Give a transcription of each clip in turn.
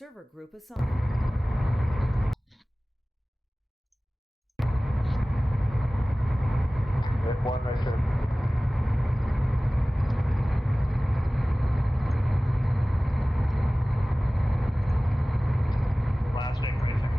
Server group assigned. There's one right there. Last big right there.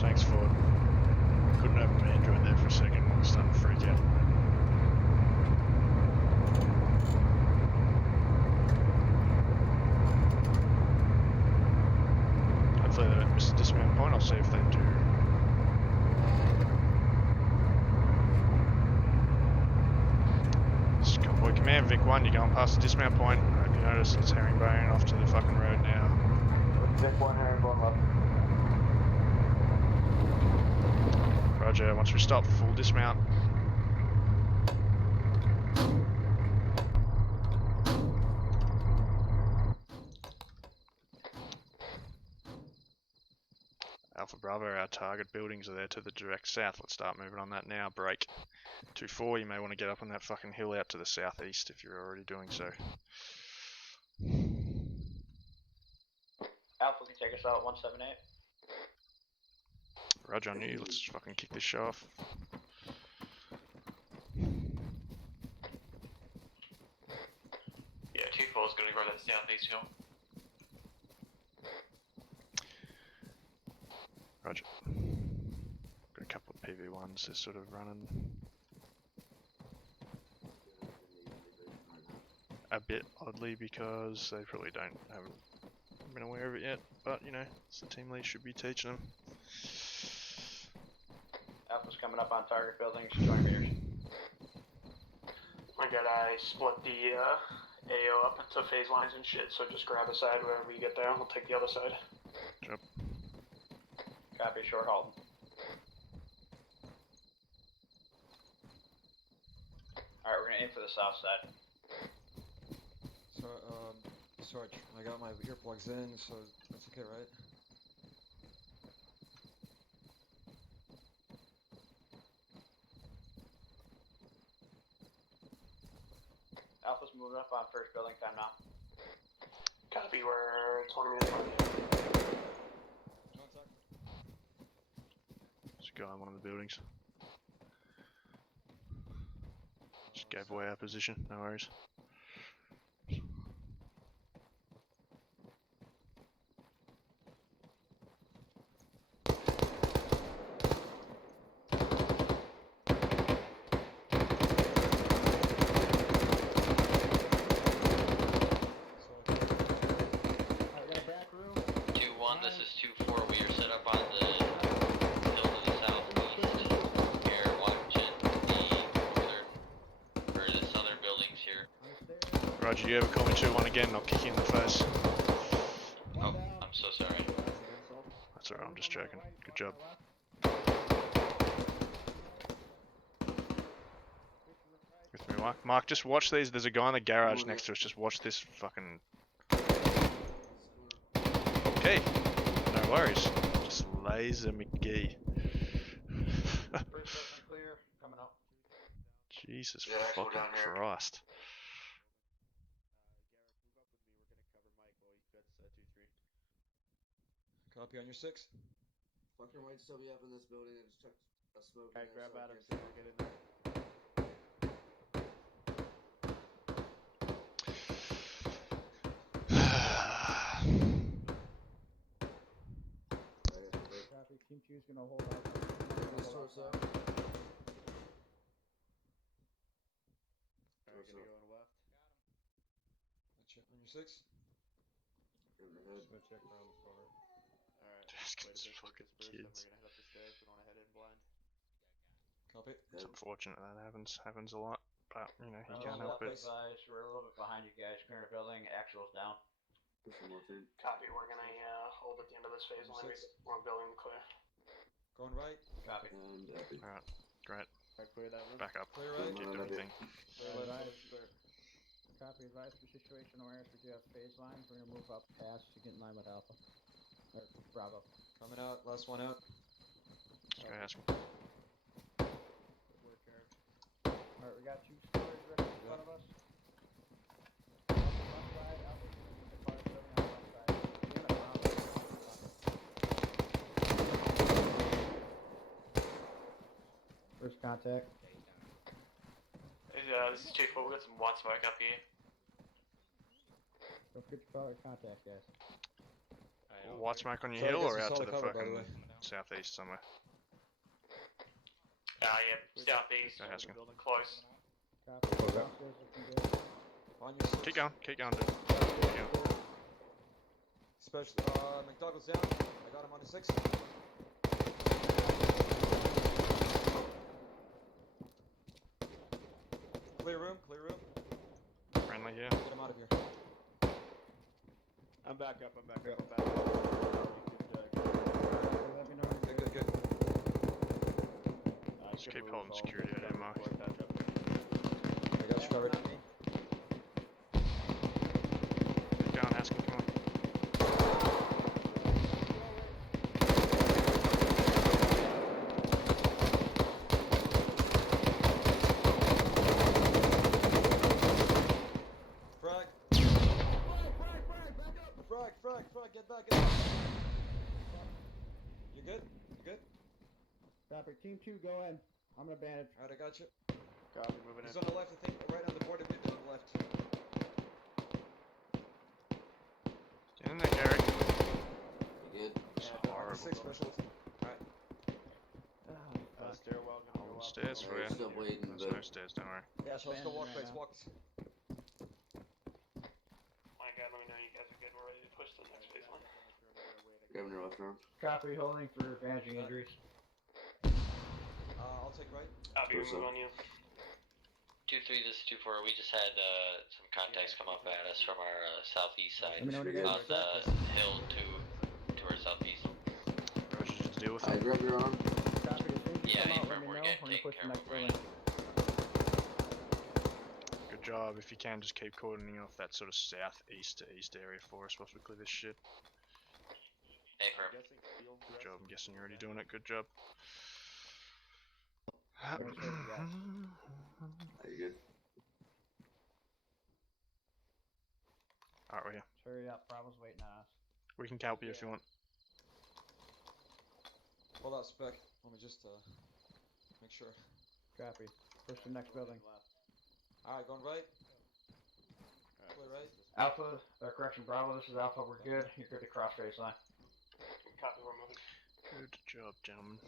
Thanks for couldn't open my Android there for a second. I was starting to freak out. Hopefully they don't miss the dismount point. I'll see if they do. This is Convoy Command, Vic 1, you're going past the dismount point. I hope you notice it's herringbone off to the fucking road now. Vic 1 herringbone left. Roger, once we stop, full dismount. Alpha Bravo, our target buildings are there to the direct south. Let's start moving on that now. Break. 2-4, you may want to get up on that fucking hill out to the southeast if you're already doing so. Alpha can take us out 178. Roger on you, let's fucking kick this show off. Yeah, 2-4 is going to go that southeast hill. Roger. Got a couple of PV1s they're sort of running a bit oddly because they probably haven't been aware of it yet, but you know, it's the team lead should be teaching them. Alpha's coming up on target buildings, 20 meters. I split the AO up into phase lines and shit, so just grab a side wherever you get there, and we'll take the other side. Yep. Copy, short halt. Alright, we're gonna aim for the south side. So, Sarge, I got my earplugs in, so that's okay, right? Alpha's moving up on first building time now. Copy, we're 20 minutes left. There's a guy in one of the buildings. Just gave away our position, no worries. This is 2-4. We are set up on the hill to the southeast. Here, watching the southern buildings here. Roger, you ever call me 2-1 again, I'll kick you in the face. Oh, I'm so sorry. That's alright, I'm just joking. Good job. With me, Mark. Mark, just watch these. There's a guy in the garage next to us. Just watch this fucking... Okay. No worries. Just laser McGee. Clear, coming up. Jesus Yeah, actually fucking down here. Christ. Copy on your 6. Fucking might still be up in this building. I just checked a smoke. Alright, grab so I Adam, can't see if we get in there. Copy, Team 2's gonna hold out. This torso. Alright, gonna go on left. Check on your 6. In the head. Just gonna check around the corner. Alright, Just wait a these bit, fucking disperse, and kids. we're gonna head up the stairs. We don't wanna head in blind. Copy. It's unfortunate that happens a lot, but you know, you Oh, can't help it. Guys, we're a little bit behind you guys. Clearing a Push some more food. Copy. We're gonna hold at the end of this phase line. We're building the clear. Going right. Copy. And epic. Alright, great. Alright, clear that room. Back up. Clear right. Keep doing your thing. Clear left. Advise. Copy, advice for situational awareness. We do have phase lines. We're gonna move up past to get in line with Alpha. Or Bravo. Coming out. Last one out. Just go ask him. Good work, Eric. Alright, we got 2 storage racks in front of us. On the left side, Alpha's gonna move the fire building on the left side. We're gonna Bravo. First contact. This is Chief. We'll get some watt smoke up here. Don't forget your power contact, guys. Watch smoke on your Sorry, hill guess or we out saw to the the cover, by the fucking way. southeast somewhere? Yeah, southeast. Go ask him. Close. Copy. Downstairs looking good. On your six. Keep going, dude. Special. McDougal's down. I got him on the 6. Clear room. Clear room. Friendly here. Get him out of here. I'm back up. Yep. You Let me know. Good. Just keep holding security out there, Mark. I got you covered. Keep going, ask him, come on. Frag. Frag. Get back. You good? Copy. Team 2, go in. I'm gonna bandage. Alright, I got you. Copy, moving He's in. on the left, I think. Right on the border, maybe on the left. Get in there, Gary. You good? It's horrible. 6 specialist. Alright. Stairwell. Gonna Hold go the up. stairs for Alright, you. still waiting, There's but no stairs, don't worry. Yeah, so let's go walk Bandage face, right walk. My God, let me know you guys are good. We're ready to push to the next phase line. grabbing your left arm. Copy, holding for bandaging injuries. I'll take right. Copy, we move on you. 2-3, this is 2-4. We just had some contacts come up at us from our southeast side. Let me know when you On guys the hill to our southeast. Roger, just deal with I it. grab your arm. Copy, as soon as you Yeah, come out, let affirm, me we're know. getting We're gonna taken push the care of next right building. Good job. If you can, just keep cordoning off that sort of southeast to east area for us whilst we clear this shit. Affirm. Good job. I'm guessing you're already doing it. Good job. Are you good? Alright, we're here. Hurry up, Bravo's waiting on us. We can help you if you want. Hold out, spec. Let me just make sure. Copy. Push the next building. Alright, going right. Clear right. Alpha, correction, Bravo, this is Alpha, we're good. You're good to cross phase line. Copy, we're moving. Good job, gentlemen.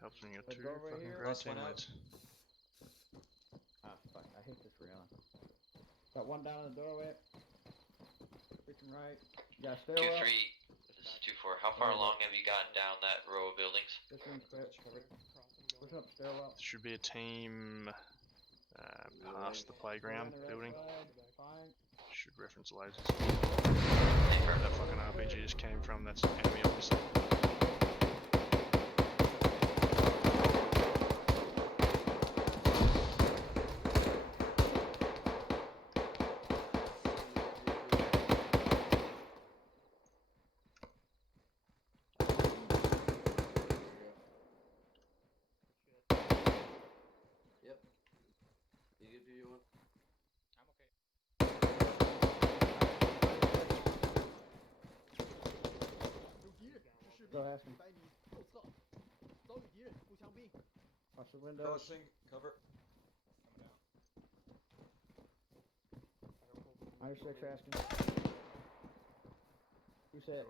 Helps when you got Let's 2 go over fucking here. great Last one out. teammates. Ah, fuck, I hate this railing. Got one down in the doorway. Freaking right. You got a 2-3, stairwell. this is 2-4. How far along have you gotten down that row of buildings? This room's clear. Push up the stairwell. Should be a team past the playground On the right building. side, fine. Should reference lasers. Affirm. Where that fucking RPG just came from, that's enemy obviously. Yep. You good, you want? Go ask him. Watch the windows. Crossing, cover. Under 6 asking. Who said?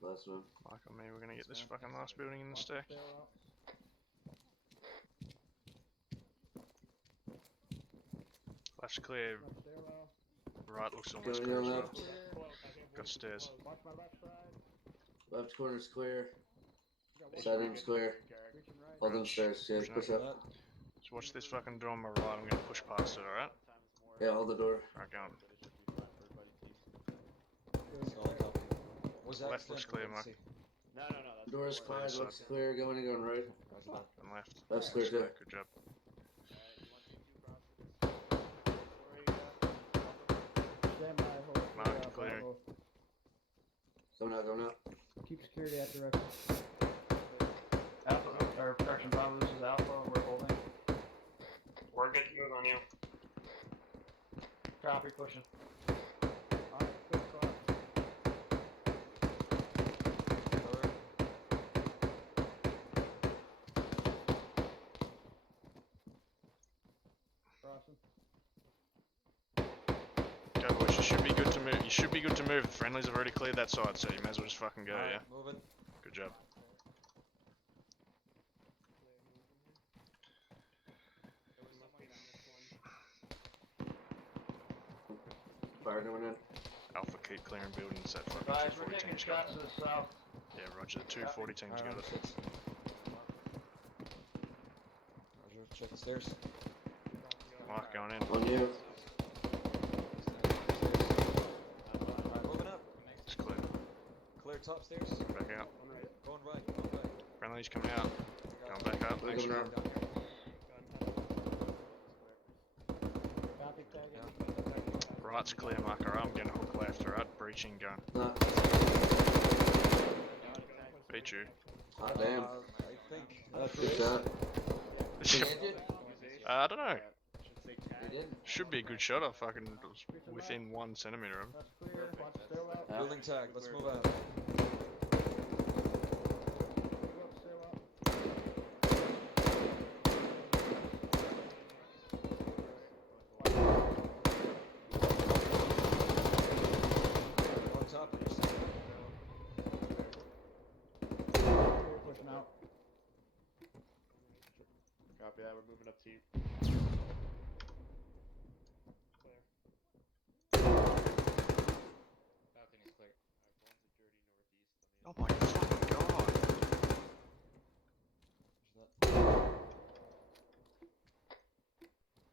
Last one. Like on me, we're gonna get this fucking last building in the stack. Stairwell. Left's clear, Up stairwell. right looks almost Go clear your as well. left. Got stairs. Watch my left side. Left corner's clear. You got one Side room's clear. reaching right. Hold them stairs. Yeah, Pushing push up. up. Just watch this fucking door on my right, I'm gonna push past it, alright? Yeah, hold the door. Alright, go on. Was that Left looks clear, Mark. No, that's Doors forward. closed, looks clear, going and going right. Roger that. And left. Left's clear too. Good job. You want to cross this? Stand by, hold Mark, clearing. Going out, going out. Keep security at direction. Alpha, or Production Bravo, this is Alpha, we're holding. We're good to move on you. Copy, pushing. Alright, quick cross. Crossing. Go boys, you should be good to move. You should be good to move. The friendlies have already cleared that side, so you may as well just fucking go, yeah? Moving. Good job. Fire coming in. Alpha, keep clearing buildings. That fucking Guys, we're 240 taking team's got shots it. to the south. Yeah, roger. The 240 team's Alright, got it. 6. Roger, check the stairs. Mark going in. On you. Alright, moving up. It's clear. Clear top stairs. Back out. Going right, going right. Friendlies coming out. Going back up. Next Coming room. out. Down here. Copy, tag Yeah. Right's clear, Mark. Alright, I'm getting hook left. Alright, breaching gun. Not. Beat you. Hot damn. I think that's Good it. shot. He hit you? I don't know. He did? Should be a good shot. I fucking was within 1 centimeter of him. That's clear. Watch the stairwell. Yeah. Building tag, let's move out. Go up stairwell. On top of yourself. Clear, pushing out. Copy that, we're moving up to you. Oh my fucking god.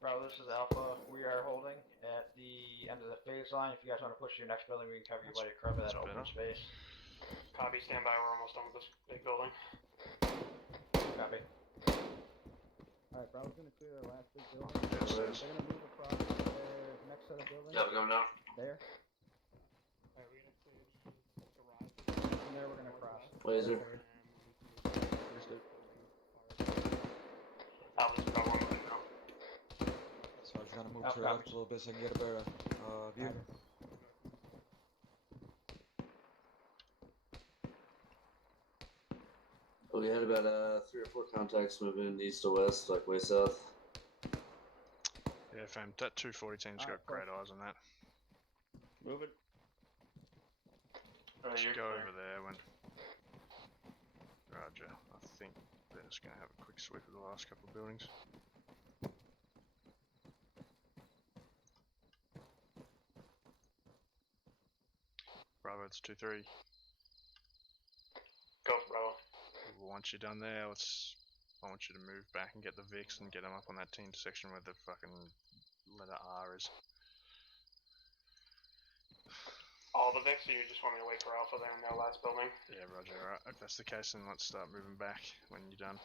Bravo, this is Alpha. We are holding at the end of the phase line. If you guys want to push to your next building, we can cover you while you cover that That's open better. space. Copy, stand by, we're almost done with this big building. Copy. Alright, Bravo's gonna clear their last big building. Downstairs. They're gonna move across to their next set of buildings. Yeah, we're going down. There. Alright, we're gonna clear garage. From there, we're gonna cross. Laser. Alpha's about 1 minute now. So I'm trying to move Out, to the left copy. a little bit so I can get a better view. We had about 3 or 4 contacts moving east to west, like way south. Yeah, fam. That 240 team's got great eyes on that. Move it. Alright, Should you're go clear. over there when. Roger. I think they're just gonna have a quick sweep of the last couple of buildings. Bravo, it's 2-3. Go for Bravo. Once you're done there, I want you to move back and get the Vix and get them up on that T intersection where the fucking letter R is. All the Vics, or you just want me to wait for Alpha there in their last building? Yeah, roger. Alright, if that's the case, then let's start moving back when you're done.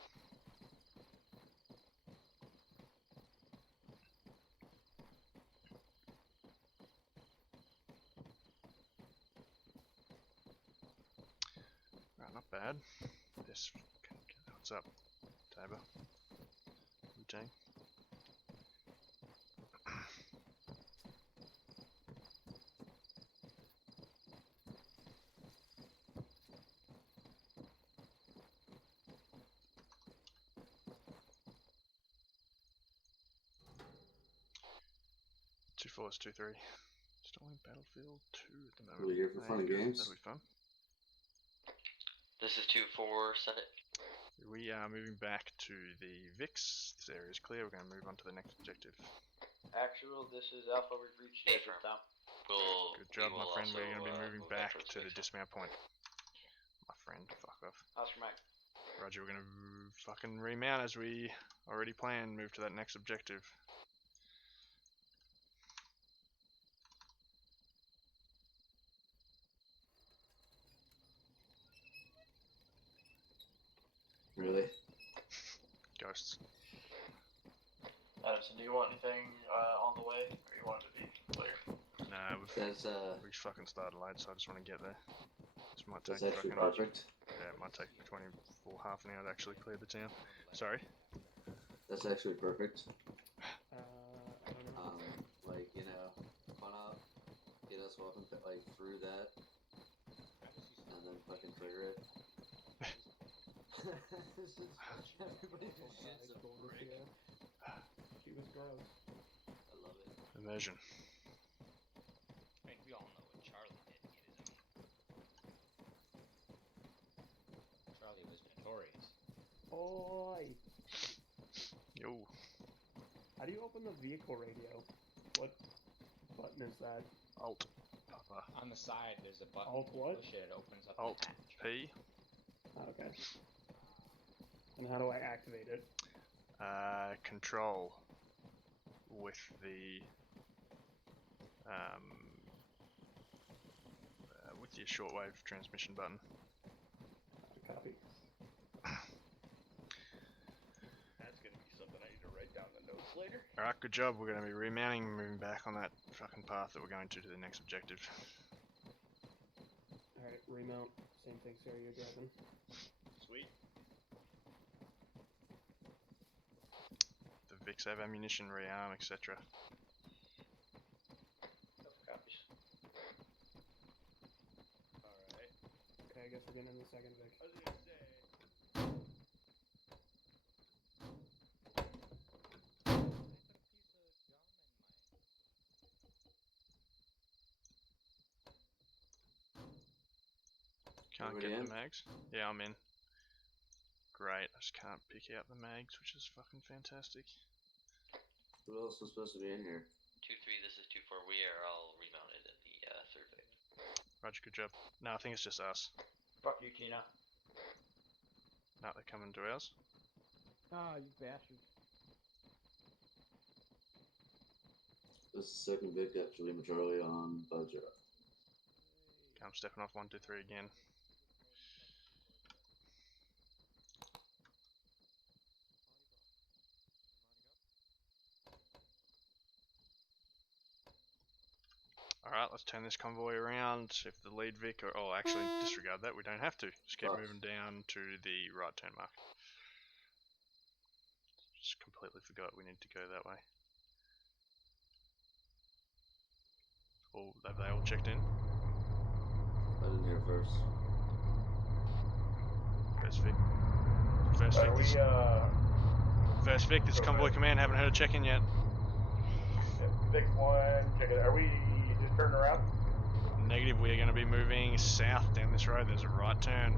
Right, not bad. This. What's up, Tabor? Wu-Tang? Two fours, 2-3. Still in Battlefield 2 at the moment. Are we here for fun and games? That'll be fun. This is 2-4, set it. We are moving back to the VIX. This area is clear. We're going to move on to the next objective. Actual, this is Alpha. We've reached the Hey, exit firm. down. We'll, Good job, we my will friend. We're also, going to be moving move back towards to the Vixen. dismount point. My friend, fuck off. Oscar Mike. Roger, we're going to fucking remount as we already planned. Move to that next objective. really. Ghosts. Addison, do you want anything on the way, or you want it to be clear? Nah, That's we fucking started late, so I just want to get there. This might take that's actually fucking perfect. yeah, it might take 20 or half an hour to actually clear the town. Sorry. That's actually perfect. I don't know. Like, you know, why not get us walking like through that and then fucking trigger it. Everybody just shits a brick. She was gross. I love it. Immersion. I mean, we all know what Charlie did to get his own. Charlie was notorious. Oi! Yo. How do you open the vehicle radio? What button is that? Alt. Papa. On the side, there's a button. Alt what? Push it, it opens up Alt. the hatch. P. Okay. And how do I activate it? Control with the with your shortwave transmission button. Copy. That's gonna be something I need to write down in the notes later. Alright, good job. We're going to be remounting and moving back on that fucking path that we're going to the next objective. Alright, remount. Same thing, Sarah, you're driving. Sweet. The Vics have ammunition, rearm, etc. Copies. Alright. Okay, I guess we're getting in the second Vic. I was gonna say. Can't Everybody get in? the mags. Yeah, I'm in. Great, I just can't pick out the mags, which is fucking fantastic. Who else was supposed to be in here? 2-3, this is 2-4. We are all remounted in the third Vic. Roger, good job. No, I think it's just us. Fuck you, Tina. No, they're coming to ours. Ah, you bastard. This is the second Vic after Lima Charlie on budget. Okay, I'm stepping off 1, 2, 3 again. Alright, let's turn this convoy around. If the lead Vic, or oh, actually disregard that, we don't have to. Just keep moving down to the right turn mark. Just completely forgot we need to go that way. Oh, have they all checked in? I didn't hear first. First Vic. First Vic. Are we, First Vic, this is convoy command, haven't heard a check-in yet. Vic 1, check it. Are we just turning around? Negative, we are going to be moving south down this road. There's a right turn.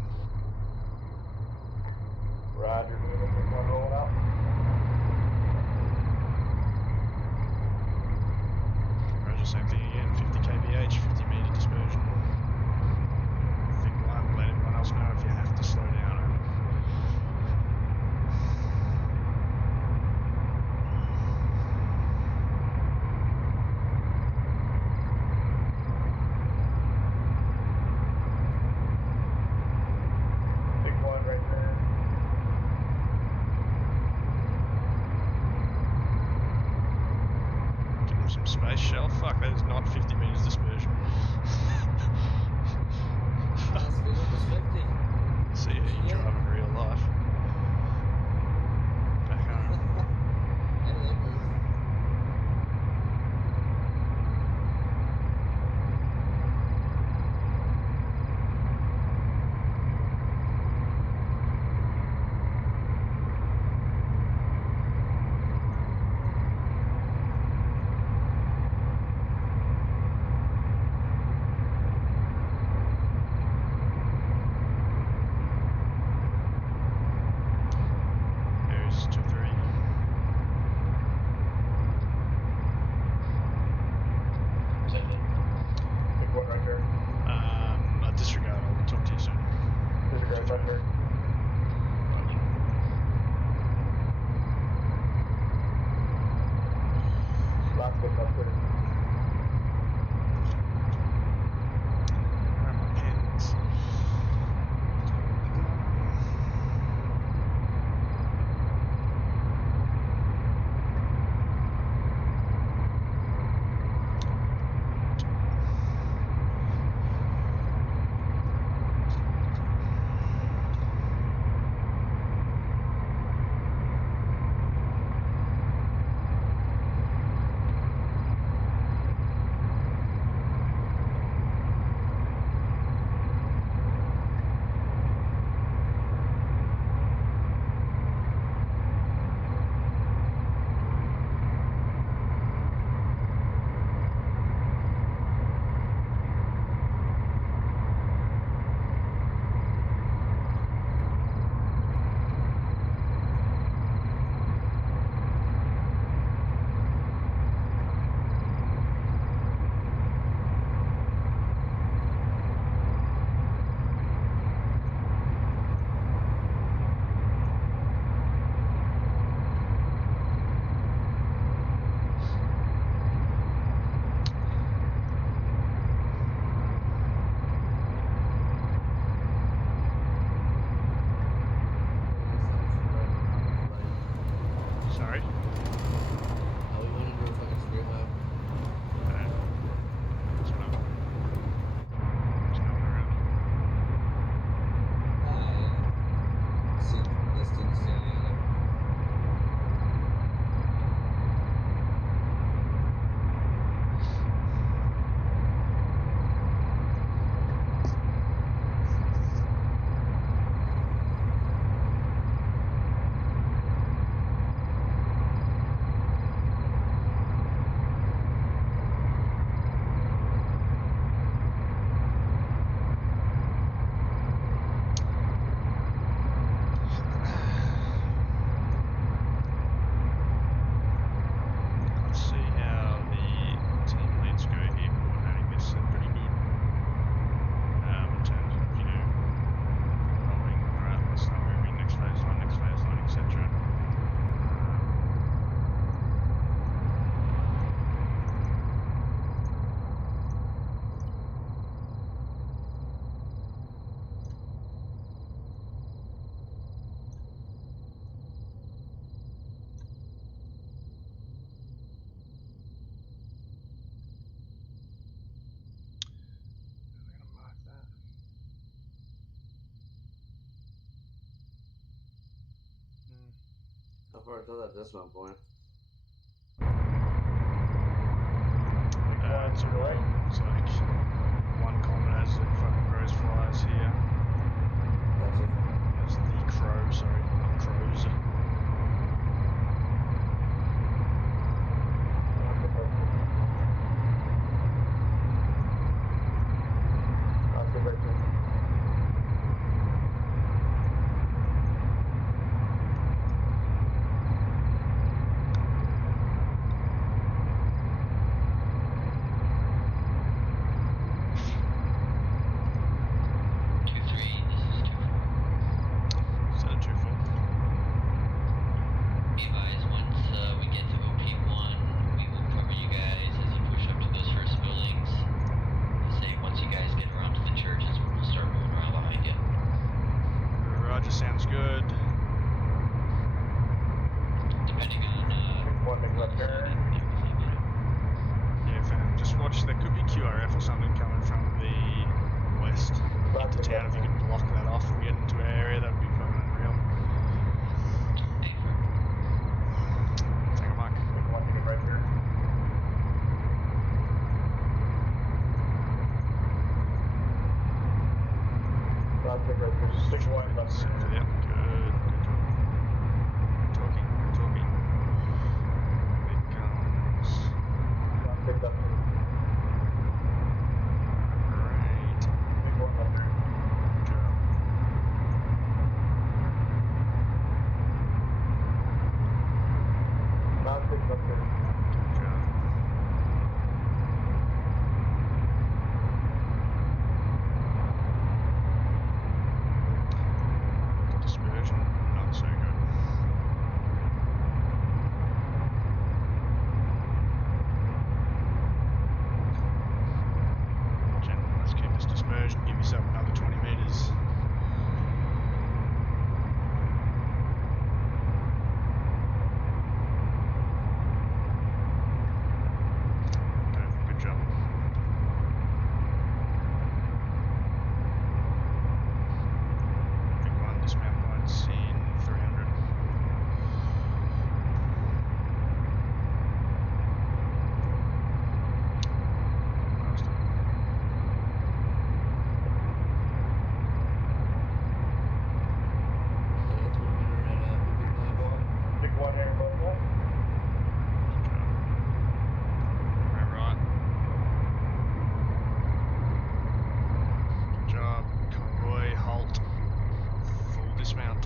Roger, Vic 1 rolling out. Roger, same thing again. 50 kph, 50 meter dispersion. Vic 1, let everyone else know if you have to slow down. Vic 1 right there. Give him some space, shell. Fuck, that is not 50 meters dispersion. Last Vic was 50. See how you drive in real life. Back home. Hey, that move. There's 2, 3. Send it. Vic 1 right there. Disregard, I'll talk to you soon. Disregard right there. Last Vic up there. Where are my pins? up to that dismount point. It's alright. It's like 1 kilometer as it fucking crows flies here. That's As the crow, sorry, not crows. Sounds good. Depending on left turn. Yeah, fam. Just watch. There could be QRF or something coming from the west into town. If you could block that off and get into our area, that would be fucking unreal. Take a mark. One ticket right here. Stick one left turn. Yep, good. Talking. It comes. Picked up. Great. Big one left turn. Good job. Not picked up there. Good job. Dispersion, not so good. Gentlemen, let's keep this dispersion. Give yourself another 20 meters. Good job. Big one, dismount points in 300. Last up. Big one here, both left. Good job. Right. Good job. Convoy, halt. Full dismount.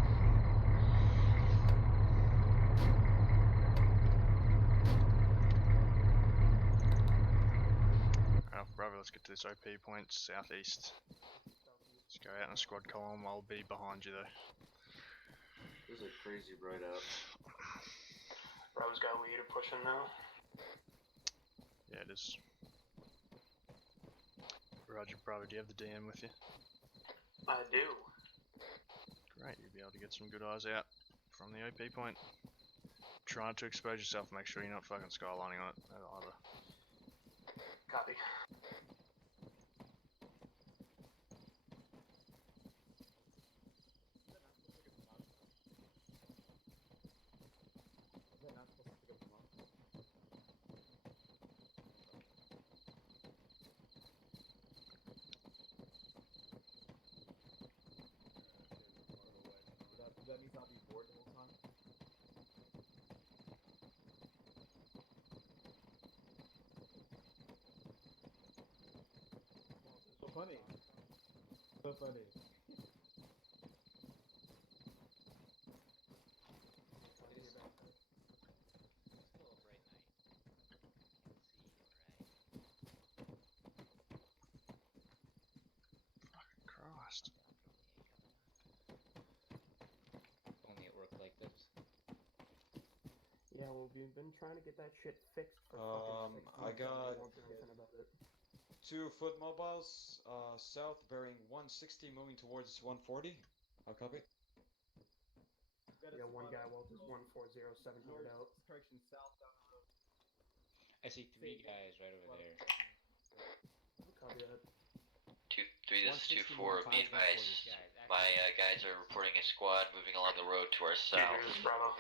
Alpha Bravo, let's get to this OP point southeast. Let's go out in a squad column. I'll be behind you though. This is a crazy bright out. Bravo's got lead or pushing now. Yeah, it is. Roger, Bravo, do you have the DM with you? I do. Great, you'll be able to get some good eyes out from the OP point. Try not to expose yourself, make sure you're not fucking skylining on it either. Copy. That means I'll be bored the whole time. So funny. So funny. Christ. only at work like this. Yeah, well, we've been trying to get that shit fixed for fucking 6 I months. got and we won't do anything about it. 2 foot mobiles, south bearing 160 moving towards 140. I'll copy. Yeah, one guy Walters 140 700 out. Correction, south down the road. I see 3 guys right over there. Copy that. 2-3, this is 2-4. Be advised, my guys are reporting a squad moving along the road to our south. This is Bravo.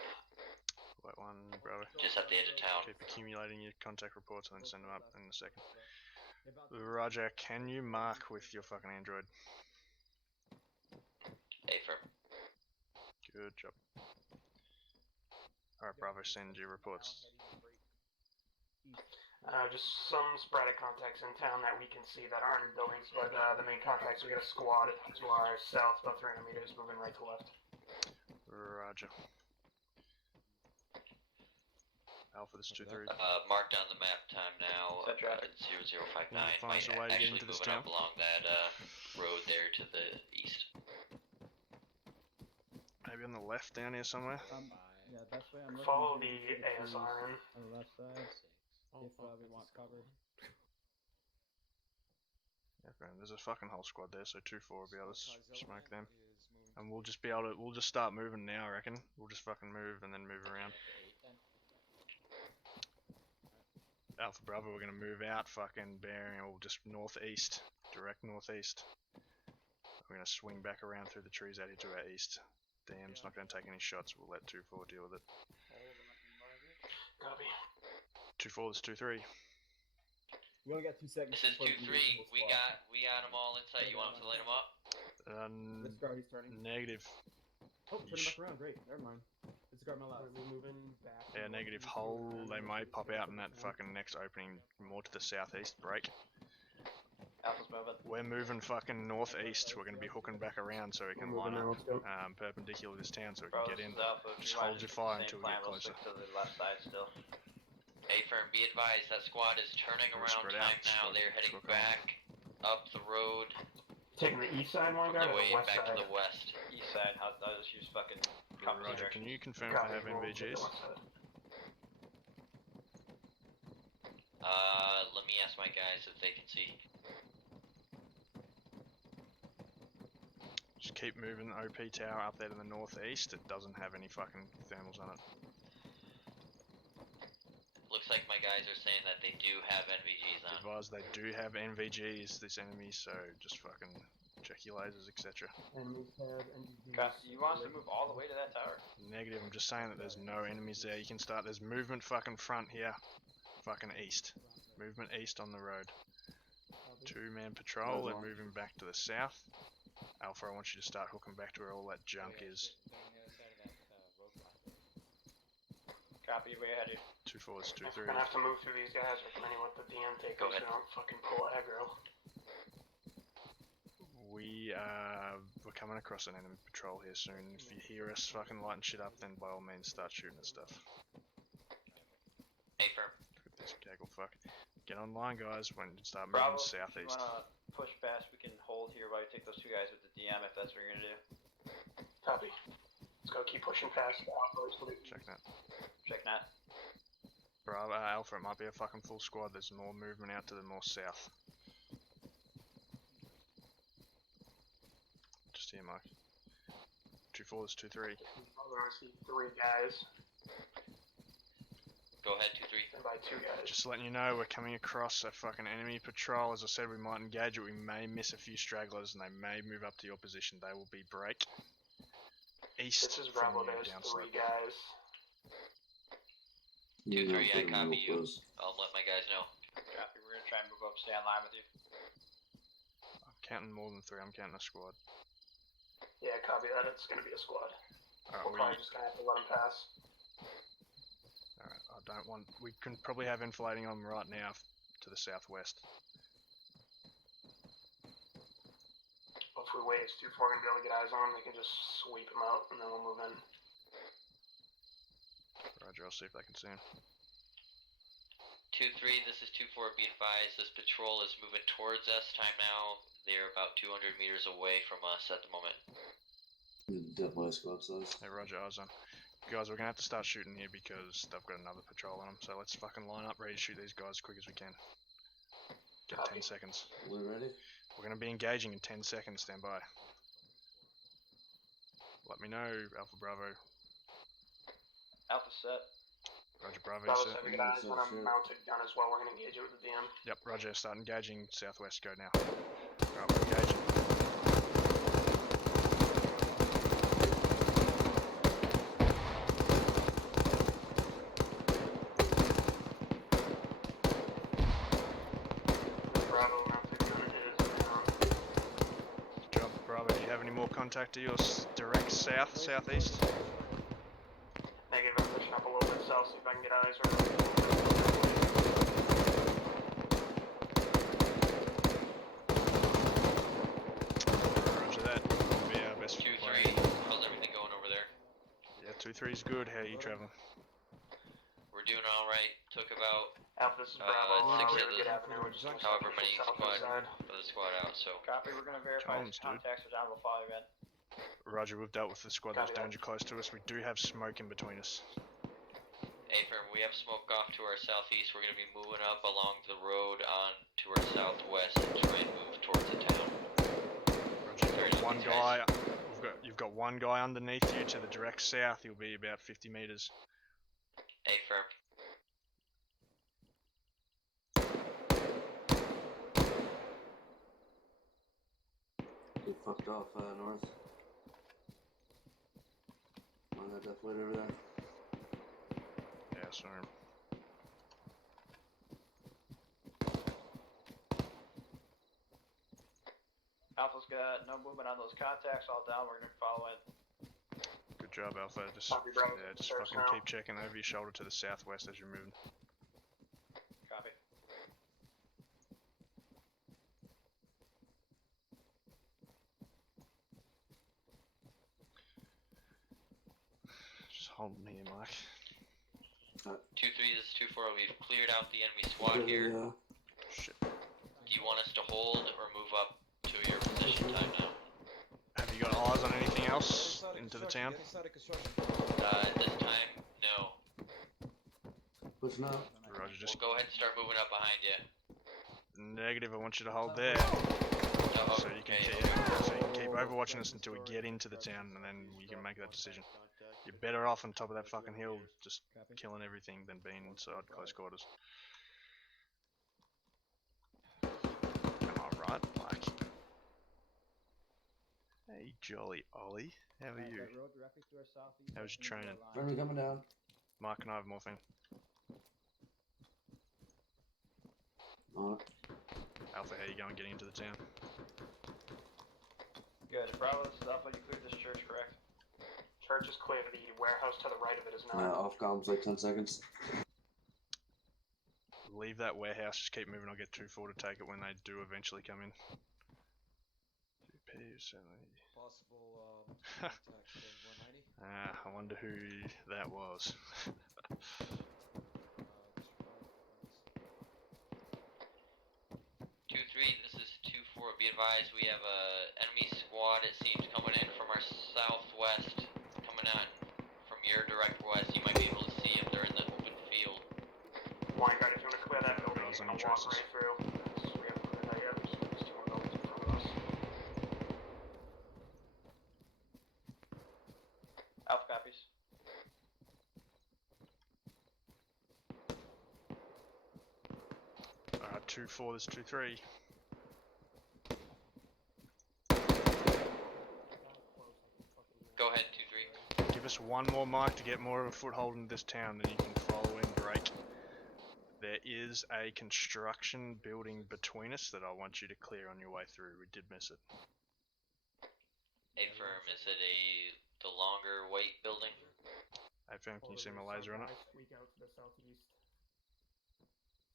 Bravo. Just at the edge of town. Keep accumulating your contact reports and then send them up in a second. Roger, can you mark with your fucking android? Affirm. Good job. Alright, Bravo, send your reports. Just some sporadic contacts in town that we can see that aren't in buildings, but the main contacts, we got a squad to our south, about 300 meters, moving right to left. Roger. Alpha, this is 2-3. Marked on the map time now. Set traffic. 0059. Find Might a way to get actually into this moving town. up along that road there to the east. Maybe on the left down here somewhere. Yeah, best way I'm looking Follow is the through trees ASR in. on the left side. If we want cover. Yeah, man, there's a fucking whole squad there, so 2-4 will be able to smoke them. And we'll just be able to, we'll just start moving now, I reckon. We'll just fucking move and then move around. Alpha Bravo, we're gonna move out fucking bearing, or just northeast. Direct northeast. We're gonna swing back around through the trees out here to our east. Dam's not gonna take any shots, we'll let 2-4 deal with it. Copy. 2-4, this is 2-3. We only got 2 seconds. This is 2-3. We got them all inside. You want us to light them up? This guard, he's turning. Negative. Oh, turn him back around. Great. Never mind. This guard, my last. We're moving back. Yeah, negative. Hole. They may pop out in that fucking next opening more to the southeast. Break. Alpha's moving. We're moving fucking northeast. We're gonna be hooking back around so we can line up perpendicular to this town so we can get in. Just hold your fire until we get closer. To the left side still. Affirm, be advised that squad is turning We're around spread time out, now. so They're heading let's go back up the road Taking the east side, one on guy, the or way the west back side? to the west. East side, I'll just use fucking compass Roger, directions. can you confirm if they have We'll take the NVGs? west side. Let me ask my guys if they can see. Just keep moving the OP tower up there to the northeast. It doesn't have any fucking thermals on it. Looks like my guys are saying that they do have NVGs on. Advise they do have NVGs, this enemy, so just fucking check your lasers, etc. Enemies have NVGs. You want us to move all the way to that tower? Negative, I'm just saying that there's no enemies there. You can start, there's movement fucking front here. Fucking east. Movement east on the road. 2-man patrol, they're moving back to the south. Alpha, I want you to start hooking back to where all that junk is. Copy, way ahead of you. 2-4 is If 2-3. we're gonna have to move through these guys, recommending let the DM take Go us so ahead. we don't fucking pull aggro. We're coming across an enemy patrol here soon. If you hear us fucking lighting shit up, then by all means start shooting at stuff. Affirm. Look at this gaggle fuck. Get online, guys, when you start moving Bravo, if you southeast. wanna push past, we can hold here while you take those 2 guys with the DM if that's what you're gonna do. Copy. Let's go keep pushing past the Alpha. Check that. Check that. Bravo, Alpha, it might be a fucking full squad. There's more movement out to the more south. Just here, Mike. 2-4 is 2-3. I see 3 guys, Go ahead, 2-3. and by 2 guys. Just letting you know, we're coming across a fucking enemy patrol. As I said, we might engage it. We may miss a few stragglers, and they may move up to your position. They will be break east This is from Bravo, you there's down 3 slope. guys. 2-3, I copy you. I'll let my guys know. Copy, we're gonna try and move up, stay on line with you. I'm counting more than 3. I'm counting a squad. Yeah, copy that. It's gonna be a squad. Alright, We're probably just gonna have to let them pass. Alright, I don't want. We can probably have enfilading on them right now to the southwest. If we wait, it's 2-4 gonna be able to get eyes on them. They can just sweep them out, and then we'll move in. Roger, I'll see if they can see him. 2-3, this is 2-4, be advised. This patrol is moving towards us. Time now. They're about 200 meters away from us at the moment. Definitely squad size. Hey, Roger, eyes on. Guys, we're gonna have to start shooting here because they've got another patrol on them. So let's fucking line up, ready to shoot these guys as quick as we can. Get 10 seconds. We ready? We're gonna be engaging in 10 seconds. Stand by. Let me know, Alpha Bravo. Alpha set. Roger, Bravo. Bravo Set. said we get eyes on a mounted gun as well. We're gonna engage it with the DM. Yep, Roger. Start engaging southwest. Go now. Alright, we're engaging. contact to your direct south, southeast. Negative, I'm pushing up a little bit south, see if I can get eyes or Roger that. That'll be our best 2-3, how's everything going over there? Yeah, 2-3's good. How are you traveling? We're doing alright. Took about Alpha, this is Bravo. 6 Really of good the avenue. We're just gonna however push many south squad side. of the squad out, so Copy, we're gonna verify Comms, these dude. contacts are down. We'll follow you in. Roger, we've dealt with the squad that's Copy that. danger close to us. We do have smoke in between us. Affirm, we have smoke off to our southeast. We're gonna be moving up along the road on to our southwest and try and move towards the town. Roger, you've got one guy. You've got one guy underneath you to the direct south. He'll be about 50 meters. Affirm. He fucked off north. On that death plate over there. Yeah, sorry. Alpha's got no movement on those contacts. All down. We're gonna follow in. Good job, Alpha. Just, Copy, Bravo. yeah, just Search fucking now. keep checking over your shoulder to the southwest as you're moving. Copy. Just hold me here, Mike. 2-3, this is 2-4. We've cleared out the enemy squad here. Shit. Do you want us to hold or move up to your position time now? Have you got eyes on anything else into the town? At this time, no. Pushing up. Roger, just We'll go ahead and start moving up behind you. negative. I want you to hold there, Oh, so you can okay. keep overwatching us until we get into the town, and then you can make that decision. You're better off on top of that fucking hill, just killing everything, than being inside close quarters. Am I right, Mike? Hey, jolly Ollie, how are you? That road directly to our southeast. How was your training? Friendly coming down. Mike and I have morphine. On it. Alpha, how you going getting into the town? Good. Bravo, this is Alpha. You cleared this church, correct? Church is clear. The warehouse to the right of it is not. Off comms like 10 seconds. Leave that warehouse, just keep moving. I'll get 2-4 to take it when they do eventually come in. Possible contact on 190. I wonder who that was. 2-3, this is 2-4. Be advised, we have a enemy squad. It seems coming in from our southwest, coming out from your direct west. You might be able to see if they're in the open field. Wine guard, if you want to clear that building, Girls you're on gonna your walk traces. right through. We haven't cleared that yet. There's two more buildings in front of us. Alpha copies. Alright, 2-4, this is 2-3. Go ahead, 2-3. Give us one more mic to get more of a foothold in this town, then you can follow in break. There is a construction building between us that I want you to clear on your way through. We did miss it. Affirm, is it the longer white building? Hey fam, can you see my laser on it? Week out to the southeast.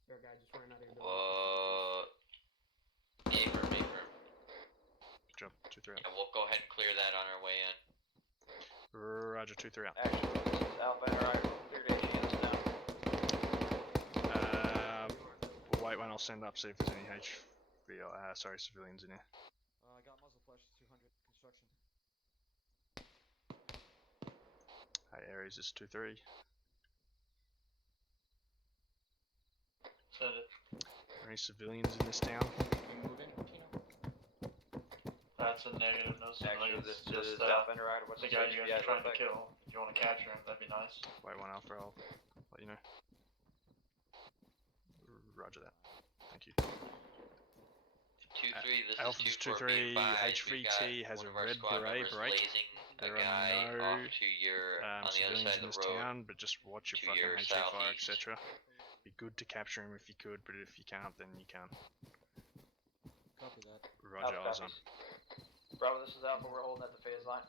There, guy just ran out of your building. Affirm. Good job, 2-3 Yeah, we'll go ahead and clear that on our way in. out. Roger, 2-3 out. Actually, this is Alpha and Alright. Cleared HENs now. We'll wait when I'll send up, see if there's any civilians in here. I got muzzle flash 200 construction. Hey Aries, this is 2-3. Send it. Are any civilians in this town? That's a negative, no Actually, civilians. this Just is Alpha and Alright. What's the the guy search you you guys guys are trying to look like? kill. If you want to capture him, that'd be nice. Wait one after, I'll let you know. Roger that. Thank you. 2-3, this Alpha is 2-3, 2-4. Be advised, we've got HVT has one a of our red squad beret members break. blazing a There guy are no off to your, on the other civilians side in of this the road. town, but just watch your to fucking your HV fire, southeast. etc. Be good to capture him if you could, but if you can't, then you can't. Copy that. Roger, Alpha eyes on. copies. Bravo, this is Alpha. We're holding at the phase line.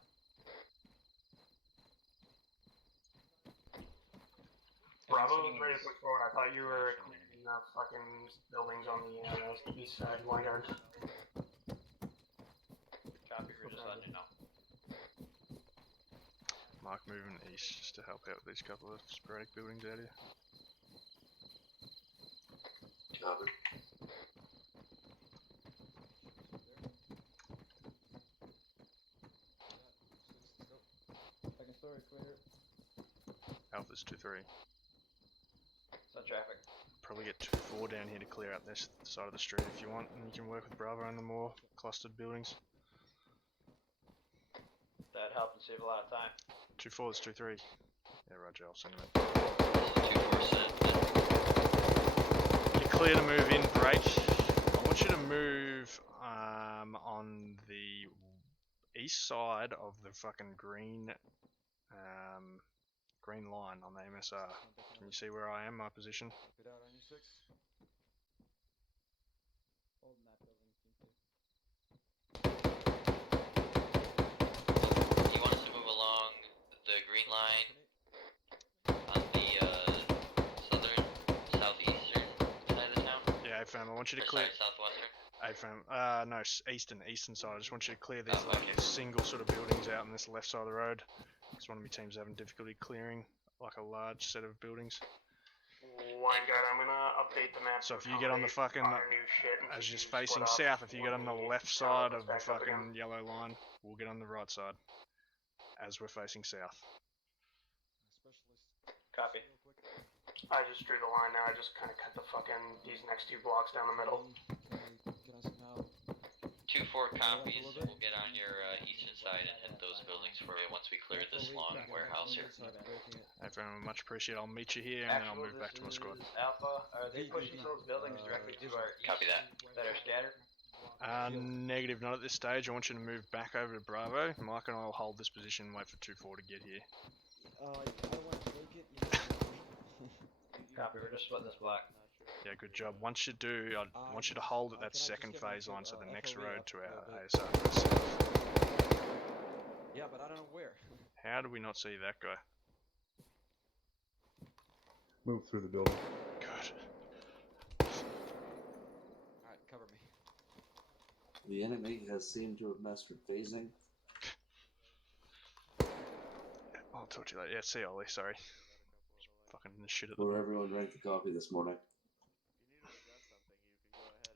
Bravo was ready to push forward. I thought you were cleaning the fucking buildings on the east side, line guard. Copy, we're just letting you know. Mark moving east just to help out with these couple of sporadic buildings out here. Copy. Second story clear. Alpha's 2-3. Sun traffic. Probably get 2-4 down here to clear out this side of the street if you want, and you can work with Bravo on the more clustered buildings. That'd help and save a lot of time. 2-4 is 2-3. Yeah, roger, I'll send them in. You're clear to move in, break. I want you to move on the east side of the fucking green green line on the MSR. Can you see where I am, my position? Copy that, 96. Holding that building. You want us to move along the green line on the southeastern side of the town? Yeah, AFAM, I want you to Or clear. sorry, southwestern? AFAM, no, eastern side. I just want you to clear these like single sort of buildings out on this left side of the road. Because one of my teams having difficulty clearing like a large set of buildings. Line guard, I'm gonna update the map. So if you get on the fucking, as you're facing south, if you get on the left side of the fucking yellow line, we'll get on the right side. As we're facing south. Specialist. Copy. Real quick. I just drew the line now. I just kind of cut the fucking these next two blocks down the middle. Can I somehow 2-4 copies. We'll get on your eastern side and hit those buildings for you once we clear this long warehouse here. AFAM, much appreciated. I'll meet you here and then I'll move back to my squad. Alpha, are they pushing those buildings directly to our east? Copy that. That are scattered? Negative, not at this stage. I want you to move back over to Bravo. Mike and I will hold this position and wait for 2-4 to get here. I don't want to break it. Copy, we're just splitting this block. Yeah, good job. Once you do, I want you to hold at that second phase line, so the next road to our ASR. Yeah, but I don't know where. How do we not see that guy? Move through the building. Good. Alright, cover me. The enemy has seemed to have messed with phasing. I'll talk to you later. Yeah, see you, Ollie. Sorry. Fucking shit at the Where everyone ranked the copy this morning.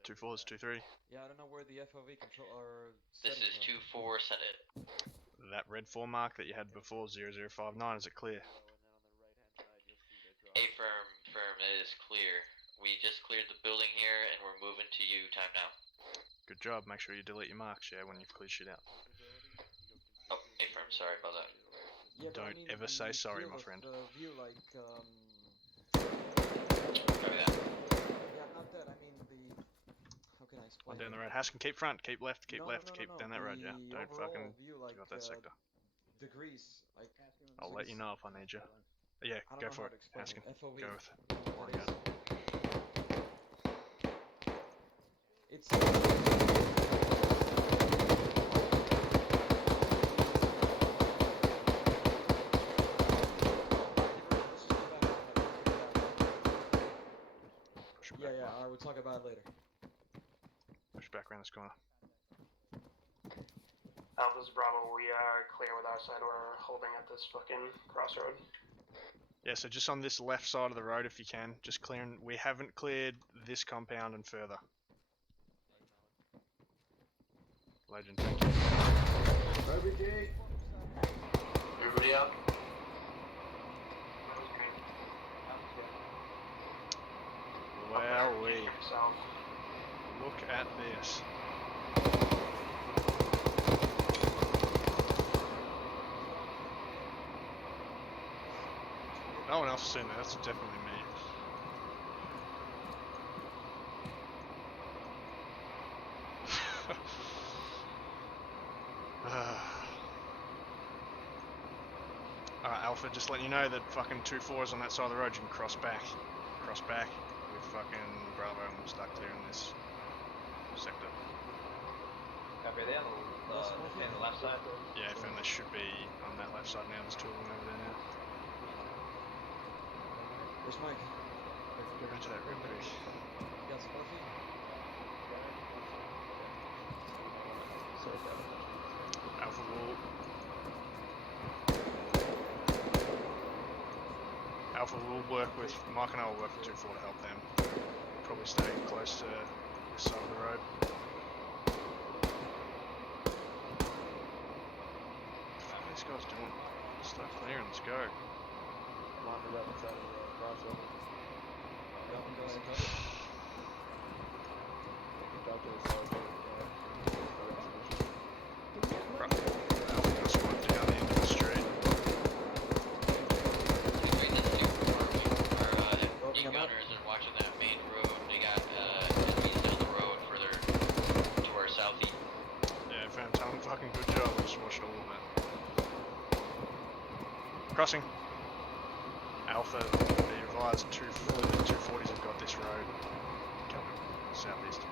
2-4 is 2-3. Yeah, I don't know where the FOV control or. This is 2-4, send it. That red 4 mark that you had before, 0059, is it clear? Firm, it is clear. We just cleared the building here and we're moving to you. Time now. Good job. Make sure you delete your marks, yeah, when you've cleared shit out. Oh, firm, sorry about that. Yeah, but I Don't mean, ever the say sorry, field my of, friend. view, like, Copy that. yeah, not that. I mean the. How can I explain? On down the it? road. Haskin, keep front, keep left, keep No, left, no, no, keep no, down that road, yeah. the Don't overall fucking view, like, give up that sector. degrees, like. I'll like let you know if I need you. Yeah, I don't go know for how it. to explain Haskin, FOV. go with I don't know what line that guard. is. It's. Push it Yeah, back, yeah. Mike. Alright, we'll talk about it later. Push back around this corner. Alpha's Bravo, we are clear with our side. We're holding at this fucking crossroad. Yeah, so just on this left side of the road if you can, just clearing. We haven't cleared this compound and further. Legend, thank you. Everybody up? Wowee. South. Look at this. No one else has seen that, that's definitely me. Alright, Alpha, just letting you know that fucking 2-4 is on that side of the road, you can cross back. Cross back with fucking Bravo and we'll start clearing this sector. Copy, they on the in the left side. Yeah, and they should be on that left side now. There's two of them over there now. Where's Mike? Go to that real quick. You got Sparky? Alpha will. Alpha will work with Mike and I will work with 2-4 to help them. Probably stay close to this side of the road. What are these guys doing? Start clearing, let's go. I'm on the right side of the crossover. Got one guys in cover. Talk to us all. Alpha got squad down the end of the street. Our gunners and watching that main road. They got enemies down the road further to our southeast. Yeah, fantastic, fucking good job. I just watched all of that. Crossing. Alpha, be advised, the 240s have got this road coming southeast.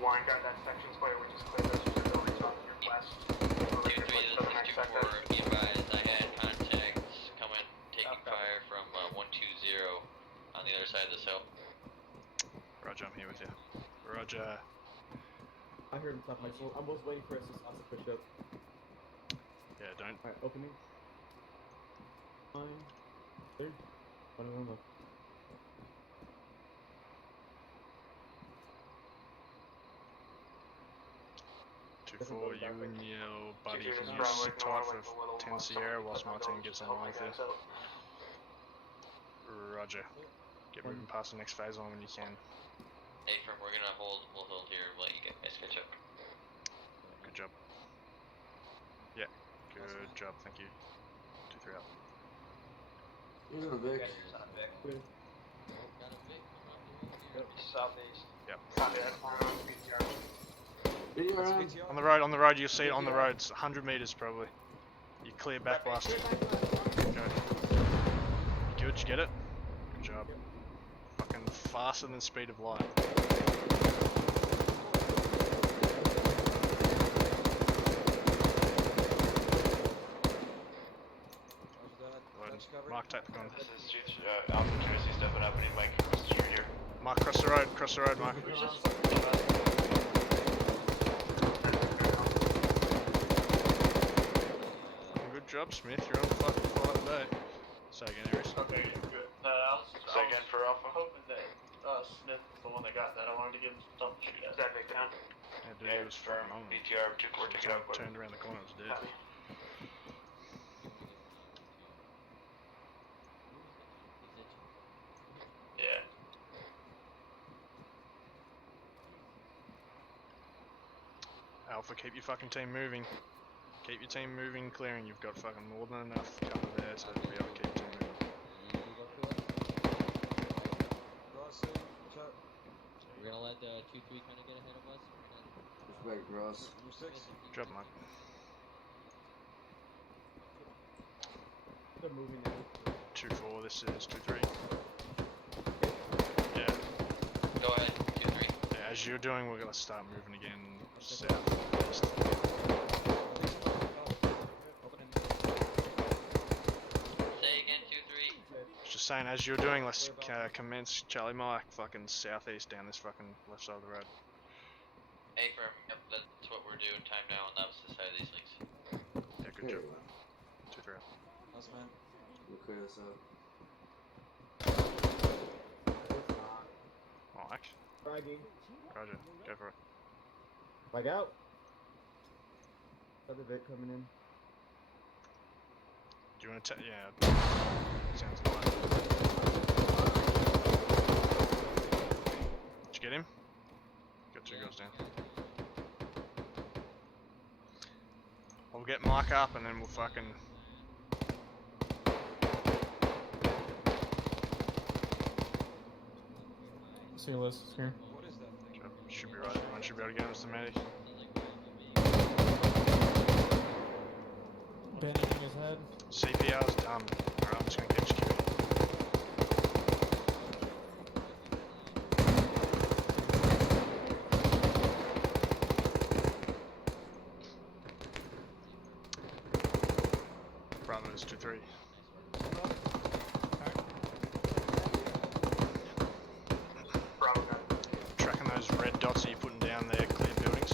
One got that section clear. We just cleared those two buildings on your west. 2-3, this is 2-4. Be advised, I had contacts coming, taking fire from 120 on the other side of this hill. Roger, I'm here with you. Roger. I heard him talk my soul. I was waiting for us to push up. Yeah, don't. Alright, opening. 9, 3, 21 left. For you and your buddy Two can is use probably sit tight more for like the little 10 muscle Sierra that whilst put my the team goals gets to help online my with you. guys out. Roger. Get moving past the next phase on when you can. Hey, firm, we're gonna we'll hold here and let you guys catch up. Good job. Yeah, good job, thank you. 2-3 out. He's in a Vic. Son of Vic. Good. Southeast. Yep. Copy that. On PTR. BRM. On the road, you'll see it on the road. It's 100 meters probably. You clear back blast. Go. You good? Did you get it? Good job. Fucking faster than speed of light. Mark, take the gun. This is Alpha Jersey stepping up. I need Mike here. Mark, cross the road, Mark. Good job, Smith. You're on the fucking fire today. Say again, Aries. Okay, good. I was again for Alpha. Hoping that Smith is the one that got that. I wanted to give him something to shoot at. Is that big down? Yeah, dude, it was fucking on. BTR 2-4, take it out. Turned around the corner, it was dead. Copy. Yeah. Alpha, keep your fucking team moving. Keep your team moving, clearing. You've got fucking more than enough cover there to be able to keep your team moving. We're gonna let 2-3 kind of get ahead of us. Respect, Ross. Job, Mike. They're moving now. 2-4, this is 2-3. Yeah. Go ahead, 2-3. Yeah, as you're doing, we're gonna start moving again south. East. Say again, 2-3. Just saying, as you're doing, let's commence Charlie Mike fucking southeast down this fucking left side of the road. Hey, firm. Yep, that's what we're doing. Time now on the opposite side of these links. Yeah, good job. 2-3 out. Last man. We'll clear this up. Mike. Fragging. Roger, go for it. Flag out. Other Vic coming in. Do you want to yeah. Sounds good. Did you get him? Got two guys down. We'll get Mike up and then we'll fucking... See you, Liz. Here. What is that thing? Should be right. Everyone should be able to get him as the medic. Bandaging his head. CPR's done. Alright, I'm just gonna keep securing. dots are you putting down there? Clear buildings.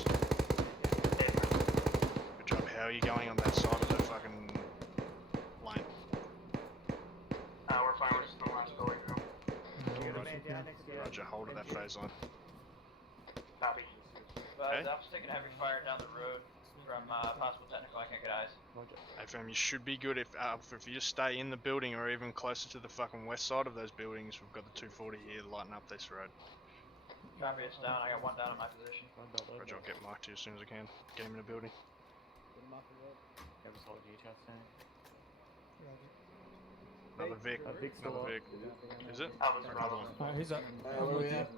Good job. How are you going on that side of the fucking lane? We're fine. We're just in the last building now. Roger, hold of that phase line. Copy. Hey? Alpha's taking heavy fire down the road from possible technical. I can't get eyes. AFM, you should be good if you just stay in the building or even closer to the fucking west side of those buildings. We've got the 240 here lighting up this road. Copy, it's down. I got one down in my position. Roger, I'll get Mike to you as soon as I can. Get him in the building. Another Vic. Another Vic. Is it? Another one. He's up. where we at?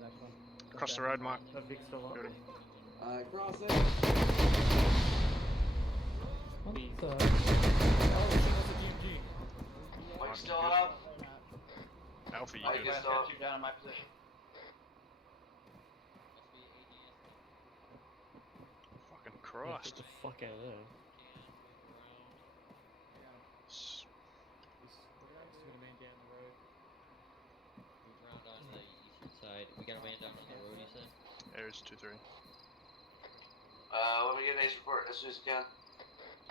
Across the road, Mike. Building. Cross it. What the hell? What's a GMG? Mike's still up. Alpha, you I good? got two down in my position. Fucking Christ. Get the fuck out of there. Round on the eastern side. We got a man down on the road, you said? There's 2-3. Let me get an ace report as soon as I can.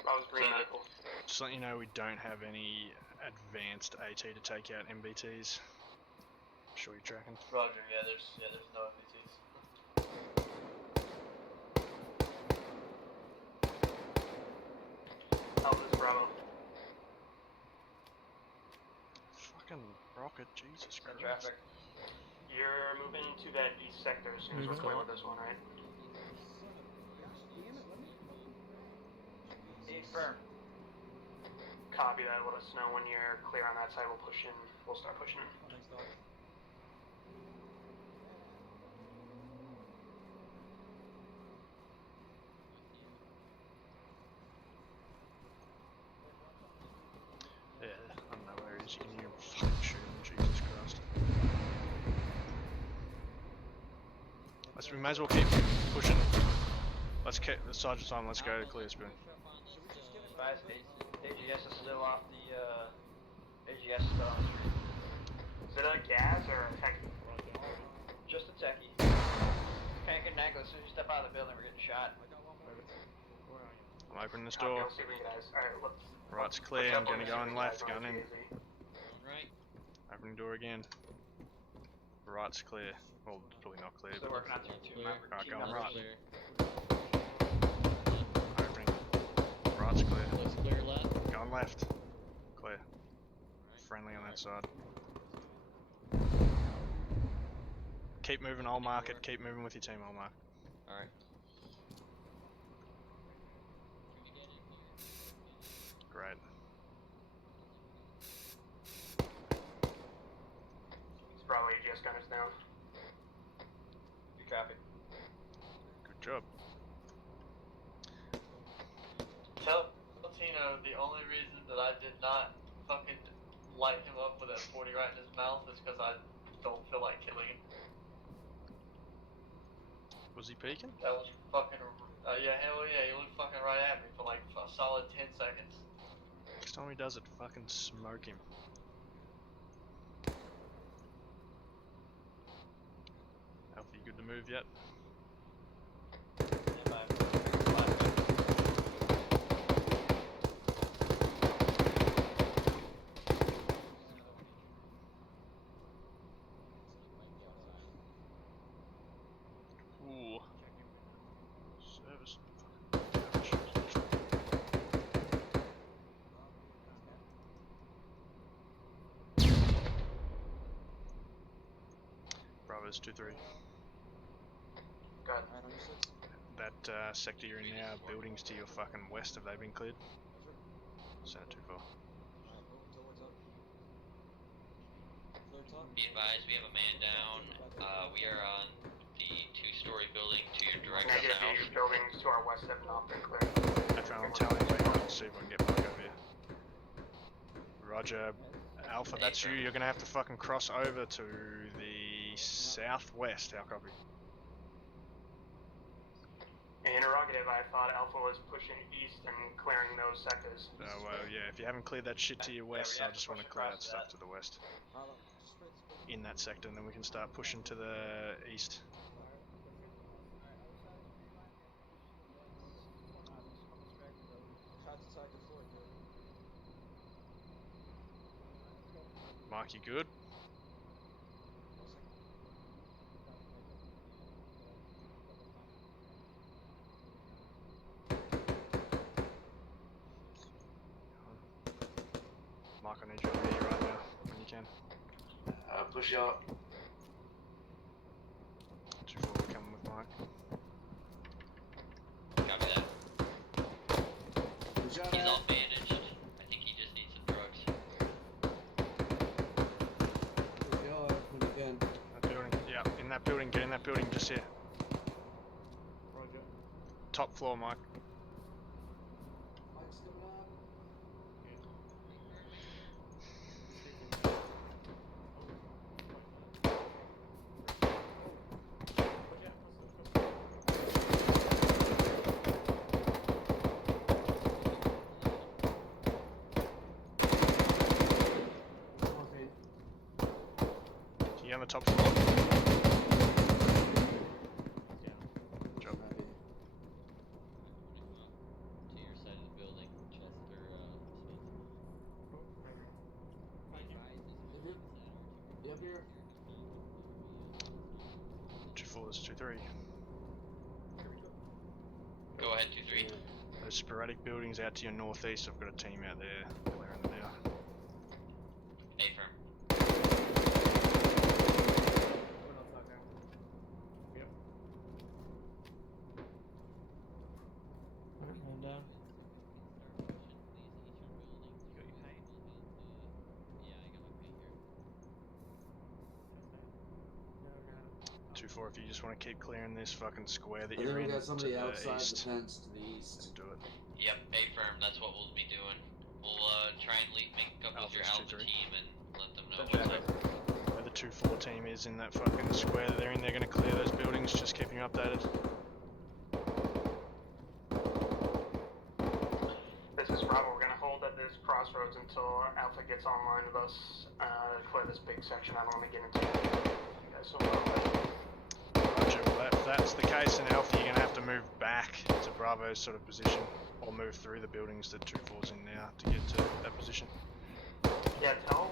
I was green medical. Just let you know we don't have any advanced AT to take out MBTs. I'm sure you're tracking. Roger, there's no MVTs. Alpha's Bravo. Fucking rocket, Jesus Christ. Traffic. You're moving to that east sector as soon as we're clear with this one, right? Firm. Copy that. Let us know when you're clear on that side. We'll push in. We'll start pushing in. Thanks, Doc. Yeah, I don't know where he is. Can you fucking shoot him? Jesus Christ. We may as well keep pushing. Let's keep the sergeant's on. Let's go to clear spoon. Advise AGS is still off the AGS is still on the street. Is it a gas or a techie? Just a techie. Can't get an angle. As soon as you step out of the building, we're getting shot. I'm opening this Copy, door. I'll see what you guys. Alright, let's. Right's clear. I'm gonna go in left. Going in. Right. Opening door again. Right's clear. Well, probably not clear. Still But working on two Clear. member Alright, team going members. right. Clear. Opening. Right's clear. Looks clear left. Going left. Clear. Friendly on that side. Keep moving. I'll mark it. Keep moving with your team. I'll mark. Alright. Great. It's probably AGS gunners down. You copy. Good job. Tell Tino the only reason that I did not fucking light him up with that 40 right in his mouth is because I don't feel like killing him. Was he peeking? That was fucking, yeah, hell yeah, he looked fucking right at me for like a solid 10 seconds. Next time he does it, fucking smoke him. Alpha, you good to move yet? Ooh. Service. Bravo's 2-3. Good. That sector you're in now, buildings to your fucking west, have they been cleared? Sound too far. Be advised, we have a man down. We are on the two-story building to your direct Negative, south. the buildings to our west have not been cleared. Okay, I'm telling you, wait, I'll see if I can get back over here. Roger, Alpha, that's you. You're gonna have to fucking cross over to the southwest. How copy? Interrogative, I thought Alpha was pushing east and clearing those sectors. Well, yeah, if you haven't cleared that shit to your west, I just want to clear that stuff to the west. In that sector, and then we can start pushing to the east. Mike, you good? Mike, I need you to hear you right now when you can. Push you up. 2-4, we're coming with Mike. Copy that. Push out He's at. all bandaged. I think he just needs some drugs. Push you up when you can. That building, yeah, in that building, get in that building just here. Roger. Top floor, Mike. Mike's coming up. Okay. Can you get on the top floor? Job. To your side of the building, Chester, Yep, here. 2-4, this is 2-3. Go ahead, 2-3. Those sporadic buildings out to your northeast, I've got a team out there clearing them now. A firm. We're not talking. Yep. Alright, man down. You got your paint? Yeah, I got my paint here. 2-4, if you just want to keep clearing this fucking square that I think you're we in got to somebody the outside east, the fence to the east. then do it. Yep, A firm. That's what we'll be doing. We'll try and make up with your Alpha's Alpha 2-3. team and let them know Send what's traffic. up. Where the 2-4 team is in that fucking square that they're in, they're going to clear those buildings, just keeping you updated. This is Bravo. We're gonna hold at this crossroads until Alpha gets online with us. Clear this big section. I don't want to get into it. You guys so Roger, well, if that's the case, then Alpha, you're going to have to move back to Bravo's sort of position, or move through the buildings that 2-4's in now to get to that position. Yeah, tell.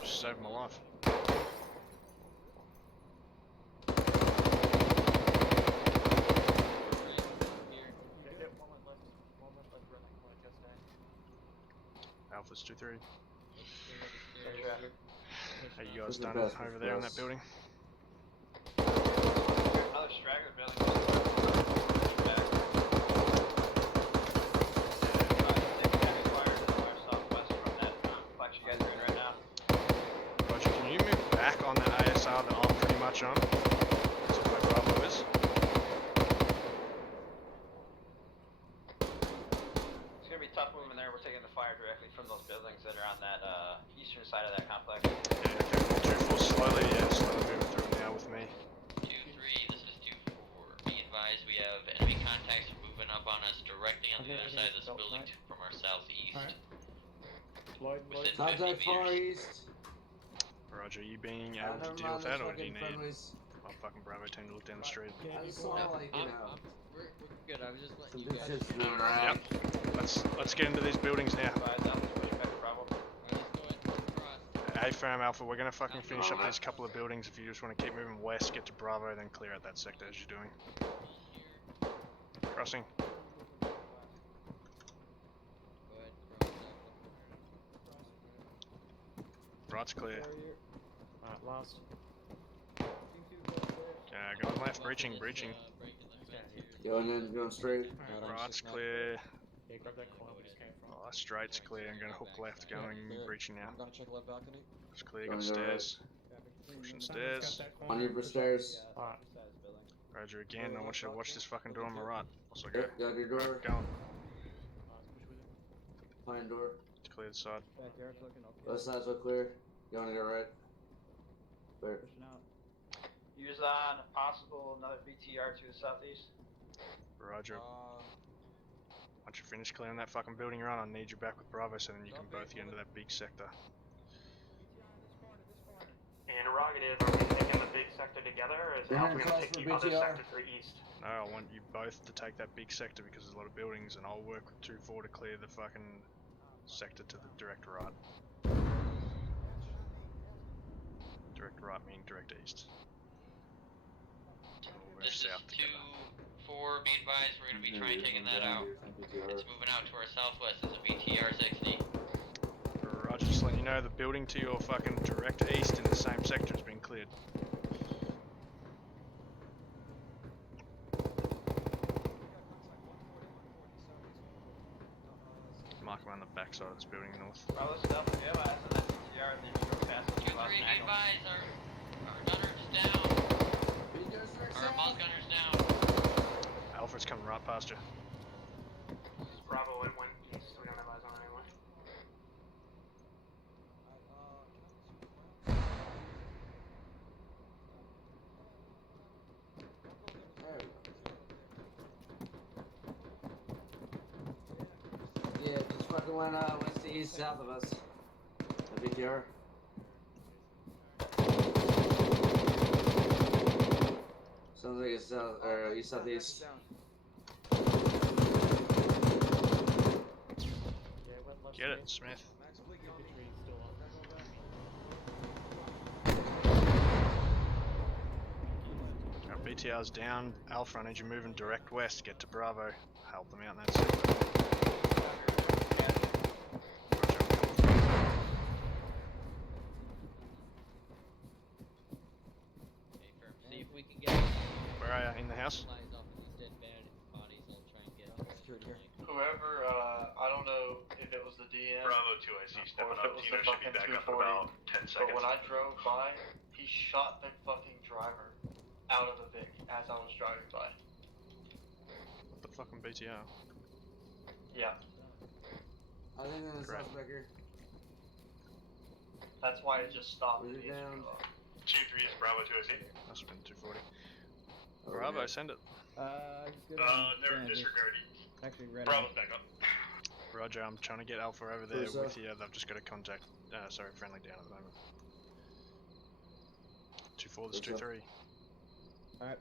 Just saved my life. Alpha's 2-3. How you guys Who's the done best over with there in press? that building? Another straggler building. Back. Southwest from that complex you guys are in right now. Roger, can you move back on that ASR that I'm pretty much on? So where Bravo is? It's gonna be tough moving there. We're taking the fire directly from those buildings that are on that eastern side of that complex. Yeah, okay. 2-4 slowly, yeah, slowly moving through now with me. 2-3, this is 2-4. Be advised, we have enemy contacts moving up on us directly on the Okay, other okay, side of this stop, building right. from our southeast. Alright. Lloyd, Within Lloyd. 50 Contact far meters. east. Roger, you being Never able to deal mind with that, those or do you fucking need friendlies. my fucking Bravo team to look down the street? Yeah, I you just go. saw like, you know, we're good. I was just letting some you guys. bitches moving around. Let's get into these buildings now. Advise Alpha's pushing back to Bravo. Alright, let's go ahead and cross. Hey, Firm Alpha, we're gonna fucking finish up these couple of buildings. If you just want to keep moving west, get to Bravo, then clear out that sector as you're doing. Crossing. Go ahead, cross Right's clear. Alright, last. Going left, breaching. breaking the fence here. Going in, going straight. Right's clear. Yeah, grab that corner we just came from. Oh, straight's clear. I'm gonna hook left, going breaching now. I'm gonna check left balcony. It's clear, Going got to the stairs. Pushing stairs. On your stairs. Alright. Roger again, I want you to watch this fucking door on my right. Also go. Yep, got your door. Right, going. Pine door. It's clear the side. Backyard's looking okay. Both sides look clear. Going to your right. Clear. Pushing out. Use on possible another BTR to the southeast. Roger. Once you finish clearing that fucking building you're on, I need you back with Bravo so then you can both get into that big sector. Interrogative, are we taking the big sector together, or is Alpha going to take the other sector to the east? No, I want you both to take that big sector because there's a lot of buildings and I'll work with 2-4 to clear the fucking sector to the direct right. Direct right meaning direct east. So we'll move This is south together. 2-4, be advised, we're going to be trying taking that out. It's moving out to our southwest, there's a BTR 60. Roger, just letting you know the building to your fucking direct east in the same sector has been cleared. Mark around the backside of this building north. Bravo stuff, yeah, I have that BTR and then just go past it. 2-3, be advised, our gunner's down. Our buzz gunner's down. Alfred's coming right past you. Bravo, it went east, we don't have eyes on it anyway. Yeah, just fucking went west to east south of us. The BTR. Sounds like it's south or east southeast. Get it, Smith. Our BTR's down. Alpha, I need you moving direct west. Get to Bravo. Help them out in that sector. See if we can get. Where are you? In the house? Lies off of these dead bodies. I'll try and get. Whoever, I don't know if it was the DM Bravo 2, I see stepping up. Tino should be back up in about 10 seconds. But when I drove by, he shot the fucking driver out of the Vic as I was driving by. What the fucking BTR? Yeah. I think that's Correct. Suspector. That's why it just stopped. Put it down. 2-3 is Bravo 2, I see. Must have been 240. Bravo, yeah. send it. He's good on Never Sanders. disregard. Actually, red. Bravo's back up. Roger, I'm trying to get Alpha over there Who's that? with you. They've just got a contact. Friendly down at the moment. 2-4, there's Who's 2-3. Alright.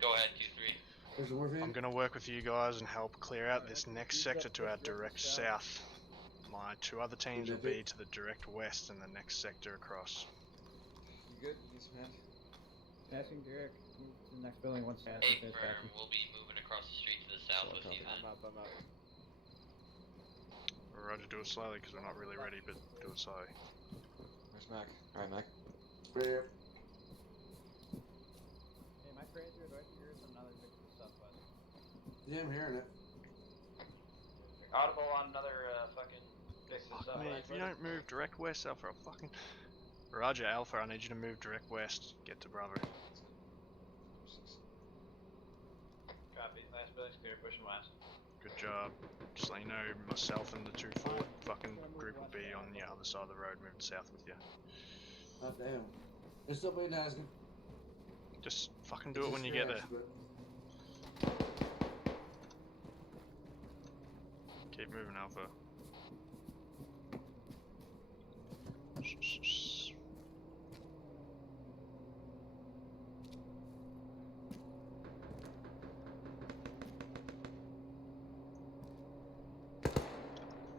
Go ahead, 2-3. There's morphine. I'm gonna work with you guys and help clear out this next sector to our direct south. My two other teams will be to the direct west and the next sector across. You good? Need some hand? Passing Derek. Move to the next building once passing. Hey, firm, we'll be moving across the street to the south with you then. I'm up. Roger, do it slowly because we're not really ready, but do it slowly. Where's Mac? Alright, Mac. Right here. Hey, my friend here, do I hear another Vic to the southwest? Yeah, I'm hearing it. Audible on another fucking Vic to the Fuck me, southwest. if you don't move direct west, Alpha, I'll fucking... Roger, Alpha, I need you to move direct west. Get to Bravo. Copy. Last building's clear, pushing west. Good job. Just let you know, myself and the 2-4 fucking group will be on the other side of the road moving south with you. Oh damn. It's still waiting asking. Just fucking do it when you get there. Keep moving, Alpha.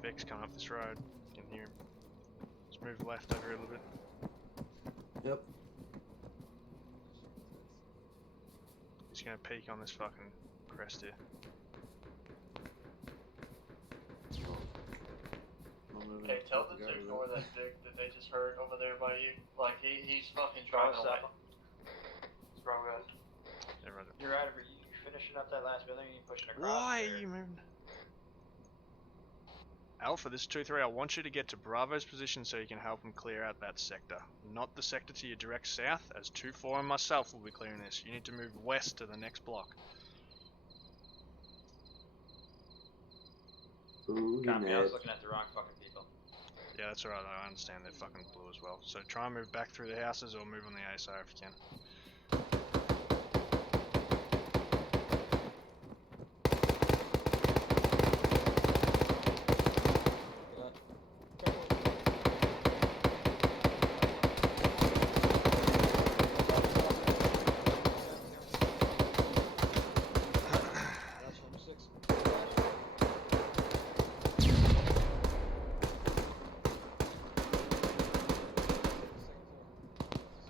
Vic's coming up this road. You can hear him. Let's move left over a little bit. Yep. He's gonna peek on this fucking crest here. Hey, tell them to ignore that dick that they just heard over there by you. Like, he's fucking driving away. It's wrong, guys. Yeah, Roger. You're right, are you finishing up that last building or you pushing across? Why or- are you moving? Alpha, this is 2-3. I want you to get to Bravo's position so you can help him clear out that sector. Not the sector to your direct south, as 2-4 and myself will be clearing this. You need to move west to the next block. Ooh, Copy, I was nice. looking at the wrong fucking people. Yeah, that's alright, I understand they're fucking blue as well. So try and move back through the houses or move on the ASR if you can. That's from 6. I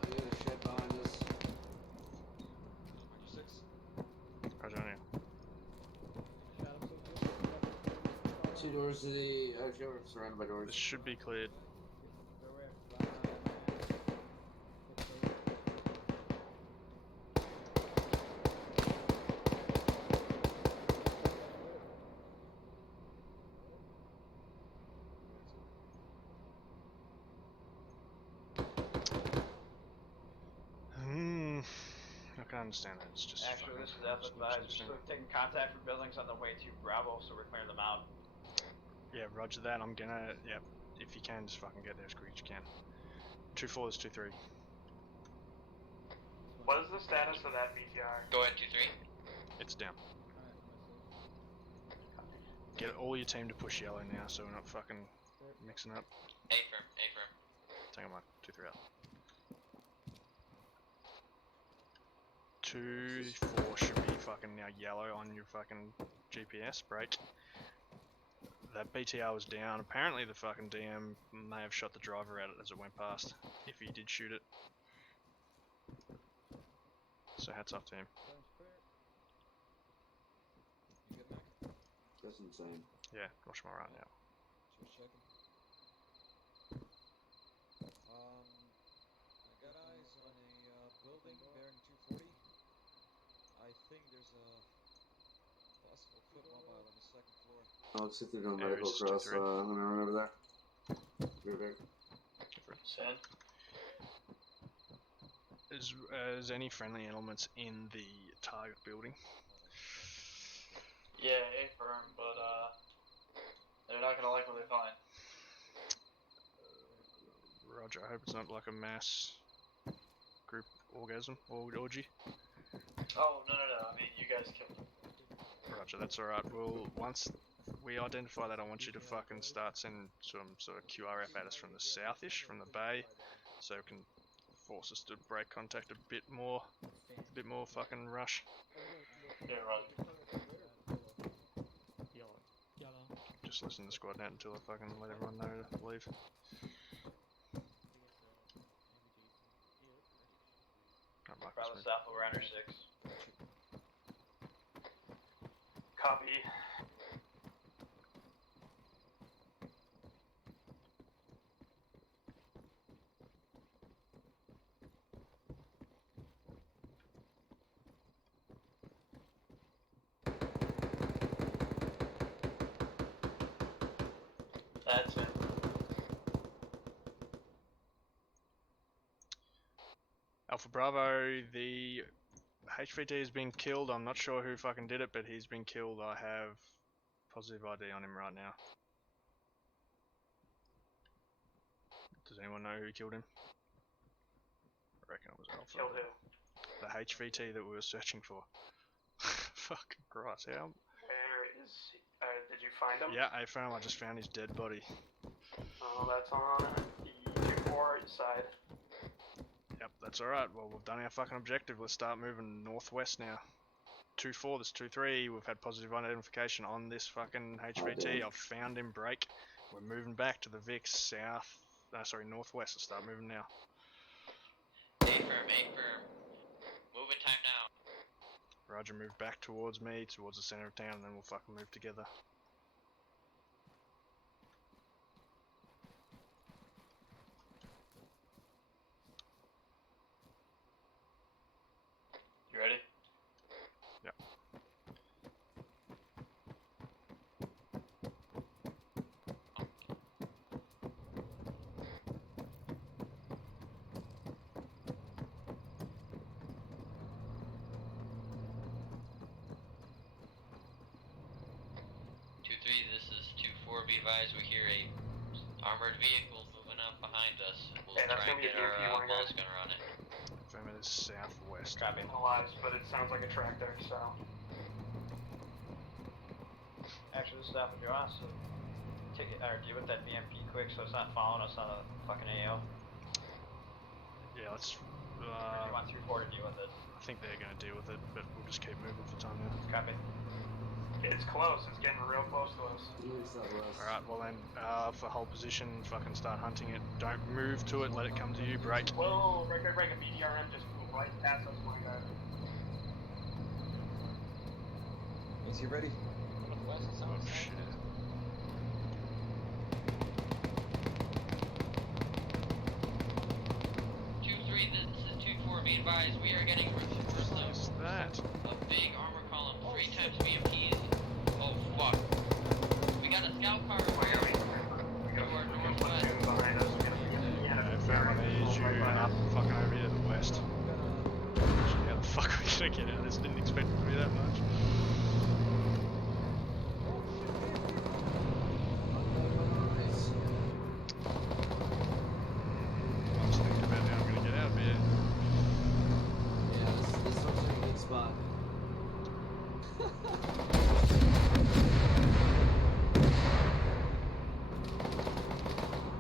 got a shed behind us. Roger 6. Roger on you. Two doors to the. Actually, we're surrounded by doors. This should be cleared. I can understand that. It's just Actually, fucking this is F advised. We're still taking contact for buildings on the way to Bravo, so we're clearing them out. Yeah, roger that. I'm gonna, yep. If you can, just fucking get there as quick as you can. 2-4 is 2-3. What is the status of that BTR? Go ahead, 2-3. It's down. Get all your team to push yellow now, so we're not fucking mixing up. A firm, A firm. Take on 2-3 out. 2-4 should be fucking now yellow on your fucking GPS. Break. That BTR was down. Apparently the fucking DM may have shot the driver at it as it went past. If he did shoot it. So hats off to him. You good, Mac? That's insane. Yeah, watch my right now. Just checking. I got eyes on a building bearing 240. I think there's a possible foot mobile on the 2nd floor. Oh, looks like they're doing Aries medical cross. 2-3. I'm gonna run over there. Be right back. Send. Is any friendly elements in the target building? Yeah, A firm, but they're not gonna like what they find. Roger, I hope it's not like a mass group orgasm or orgy. Oh, no. I mean, you guys killed them. Roger, that's alright. Well, once we identify that, I want you to fucking start sending some sort of QRF at us from the south-ish, from the bay, so it can force us to break contact a bit more fucking rush. Yeah, right. Just listen to the squad net until I fucking let everyone know to leave. Bravo south, we're under 6. Copy. That's it. Alpha Bravo, the HVT has been killed. I'm not sure who fucking did it, but he's been killed. I have positive ID on him right now. Does anyone know who killed him? I reckon it was Alpha. Killed who? The HVT that we were searching for. Fucking Christ, how? Where is he? Did you find him? Yeah, I just found his dead body. Oh, that's on the 2-4 side. Yep, that's alright. Well, we've done our fucking objective. Let's start moving northwest now. 2-4, this 2-3. We've had positive identification on this fucking HVT. I've found him, break. We're moving back to the Vic northwest. Let's start moving now. A firm, A firm. Moving time now. Roger, move back towards me, towards the center of town, and then we'll fucking move together. You ready? Yep. This is 2-4. Be advised, we hear a Armored vehicle moving up behind us. We'll Okay, that's try and gonna be get a our BMP one, Mullis guys. gunner on it. Affirmative southwest. Copy. Alive, but it sounds like a tractor, so. Actually, this is Alpha Josh, so take it, or deal with that BMP quick so it's not following us on a fucking AO. Yeah, let's. Or do you want 2-4 to deal with it? I think they're going to deal with it, but we'll just keep moving for time now. Copy. It's close, it's getting real close to us. Alright, well then, for hold position, fucking start hunting it. Don't move to it, let it come to you, break. Whoa, break, a BDRM just flew right past us, my god. Is he ready? Oh shit. This is 2-4, be advised, we are getting What's that? a big armor column, 3 times BMPs. Oh fuck. We got a scout car to our northwest. I found one of these, you up fucking over here to the west. How the fuck are we gonna get out of this? Didn't expect it to be that much. I was thinking about how I'm gonna get out of here. Yeah, this looks like a good spot.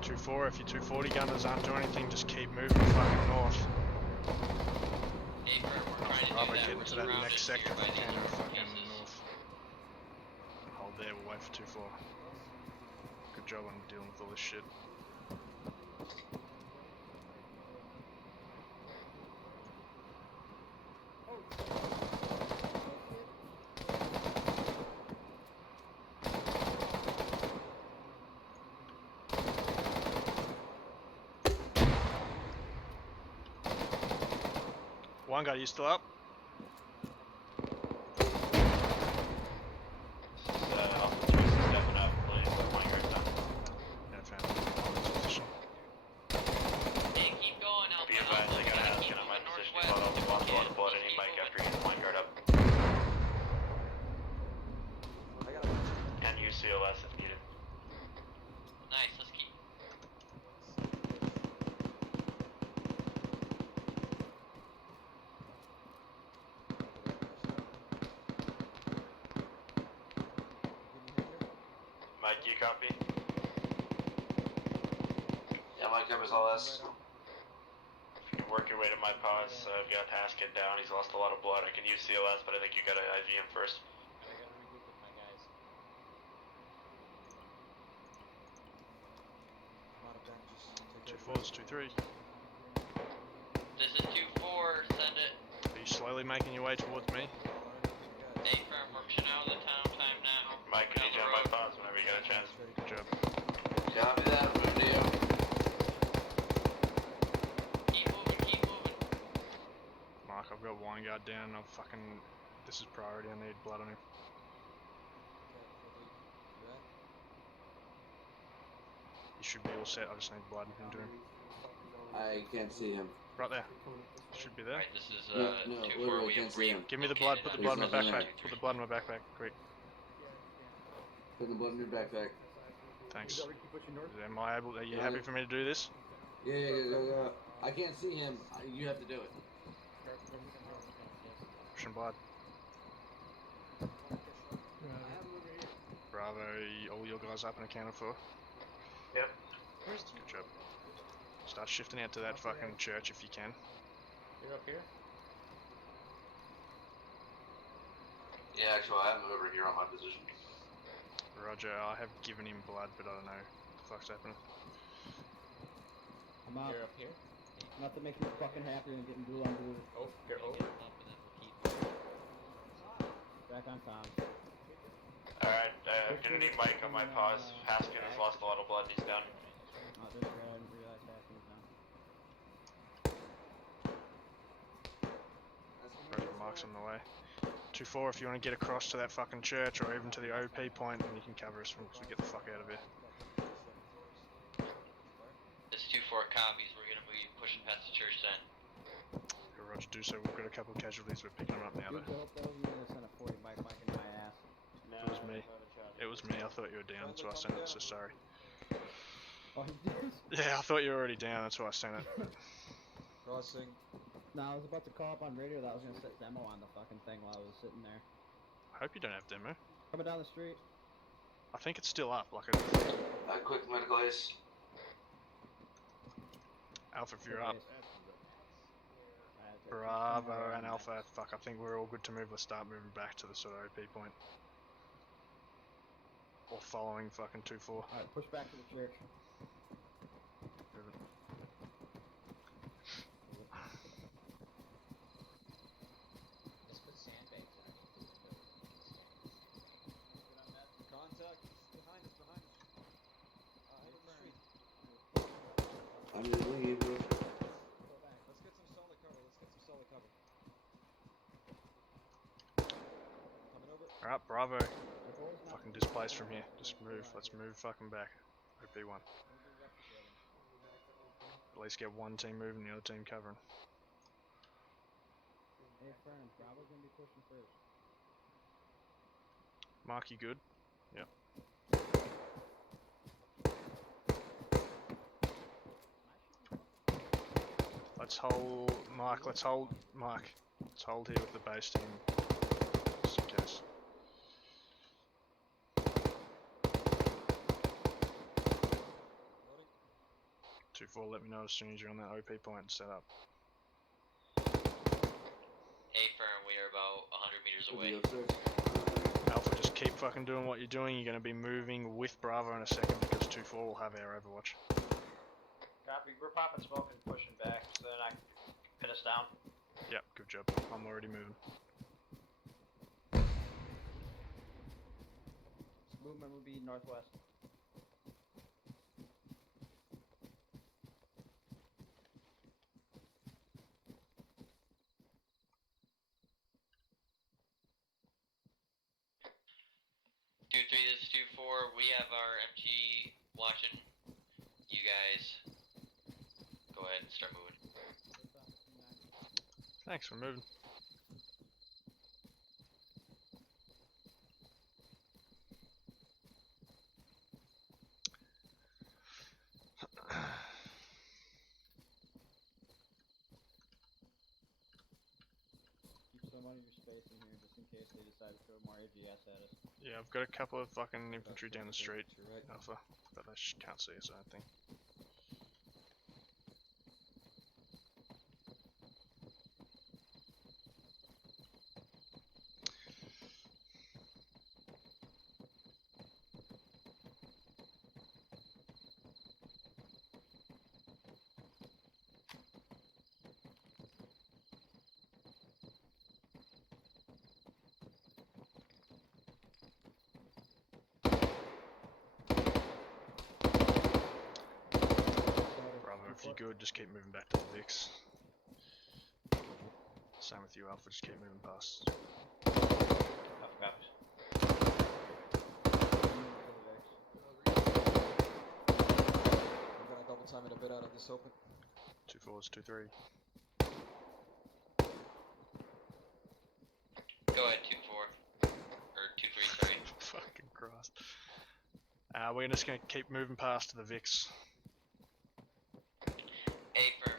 2-4, if your 240 gunners aren't doing anything, just keep moving fucking north. Bravo, get into that next sector if you can, fucking north. Hold there, we'll wait for 2-4. Good job on dealing with all this shit. One guy, you still up? Yeah, found it. Position. Hey, keep going, Alpha. Be advised, I got a house gun on my position. He's lost a lot of blood. I need Mike after you get the wine guard up. And use CLS if needed. Nice, let's keep. Mike, you copy? Yeah, Mike covers all this. If you can work your way to my pause, I've got Haskett down. He's lost a lot of blood. I can use CLS, but I think you gotta IV him first. I gotta regroup with my guys. Amount of damages. Take 2-4's 2-3. This is 2-4, send it. Are you slowly making your way towards me? Hey, firm, we're pushing out of the town time now. Mike, I need you on my pause whenever you get a chance. Good job. Copy that, move to you. Keep moving. Mark, I've got wine guard down. I've fucking. This is priority. I need blood on him. You should be all set. I just need blood into him. I can't see him. Right there. Should be there. Alright, this is No, 2-4, literally we can't have see him. Give me the blood. Put the blood in my He's nothing backpack. there. Put the blood in my backpack. Quick. Put the blood in your backpack. Thanks. Am I able? Are you happy for me to do this? Yeah. I can't see him. You have to do it. Pushing blood. Bravo. All your guys up and accounted for. Yep. Good job. Start shifting out to that fucking church if you can. You're up here? Yeah, actually, I have him over here on my position. Roger. I have given him blood, but I don't know what the fuck's happening. I'm out. You're up here? Nothing makes me fucking happier than getting blue on blue. Oh, you're over. Get up and then we'll keep. Back on time. Alright, gonna need Mike on my pause. Haskett has lost a lot of blood and he's down. Oh, this guy, I didn't realize that was down. Roger. Mark's on the way. 2-4, if you want to get across to that fucking church or even to the OP point, then you can cover us once we get the fuck out of here. This 2-4 copies, we're gonna be pushing past the church then. Yeah, Roger, do so. We've got a couple of casualties. We're picking them up now, Good though. help, that was me that sent a 40 Mike in my ass. It was me. It was me. I thought you were down, so I sent it, so sorry. Oh, he did? Yeah, I thought you were already down, that's why I sent it. Crossing. No, I was about to call up on radio that I was gonna set demo on the fucking thing while I was sitting there. I hope you don't have demo. Coming down the street. I think it's still up, like Quick medical ice. Alpha, if you're up. Bravo and Alpha. Fuck, I think we're all good to move. Let's start moving back to the sort of OP point. Or following fucking 2-4. Alright, push back to the church. Let's put sandbags out the window. Contact. Behind us, behind us. Head of the street. I'm gonna leave. Let's get some solid cover. Let's get some solid cover. Coming over. Alright, Bravo. Fucking displaced from here. Just move. Let's move fucking back. OP1. At least get one team moving, the other team covering. Hey, friend, Bravo's gonna be pushing first. Mark, you good? Yep. Let's hold, Mark, let's hold here with the base team, just in case. 2-4, let me know as soon as you're on that OP point and set up. Hey, firm, we are about 100 meters away. Alpha, just keep fucking doing what you're doing. You're going to be moving with Bravo in a second because 2-4 will have our overwatch. Copy. We're popping smoke and pushing back so then I can pin us down. Yep, good job. I'm already moving. Movement will be northwest. This is 2-4. We have our MG watching. You guys go ahead and start moving. Thanks for moving. Keep some of your space in here just in case they decide to throw more AGS at us. Yeah, I've got a couple of fucking infantry down the street, Alpha, but they can't see us, I don't think. If you're good, just keep moving back to the Vix. Same with you, Alpha, just keep moving past. I'm gonna double time it a bit out of this open. 2-4's 2-3. Go ahead, 2-4. Or 2-3, sorry. Fucking Christ. We're just gonna keep moving past the Vix. A firm.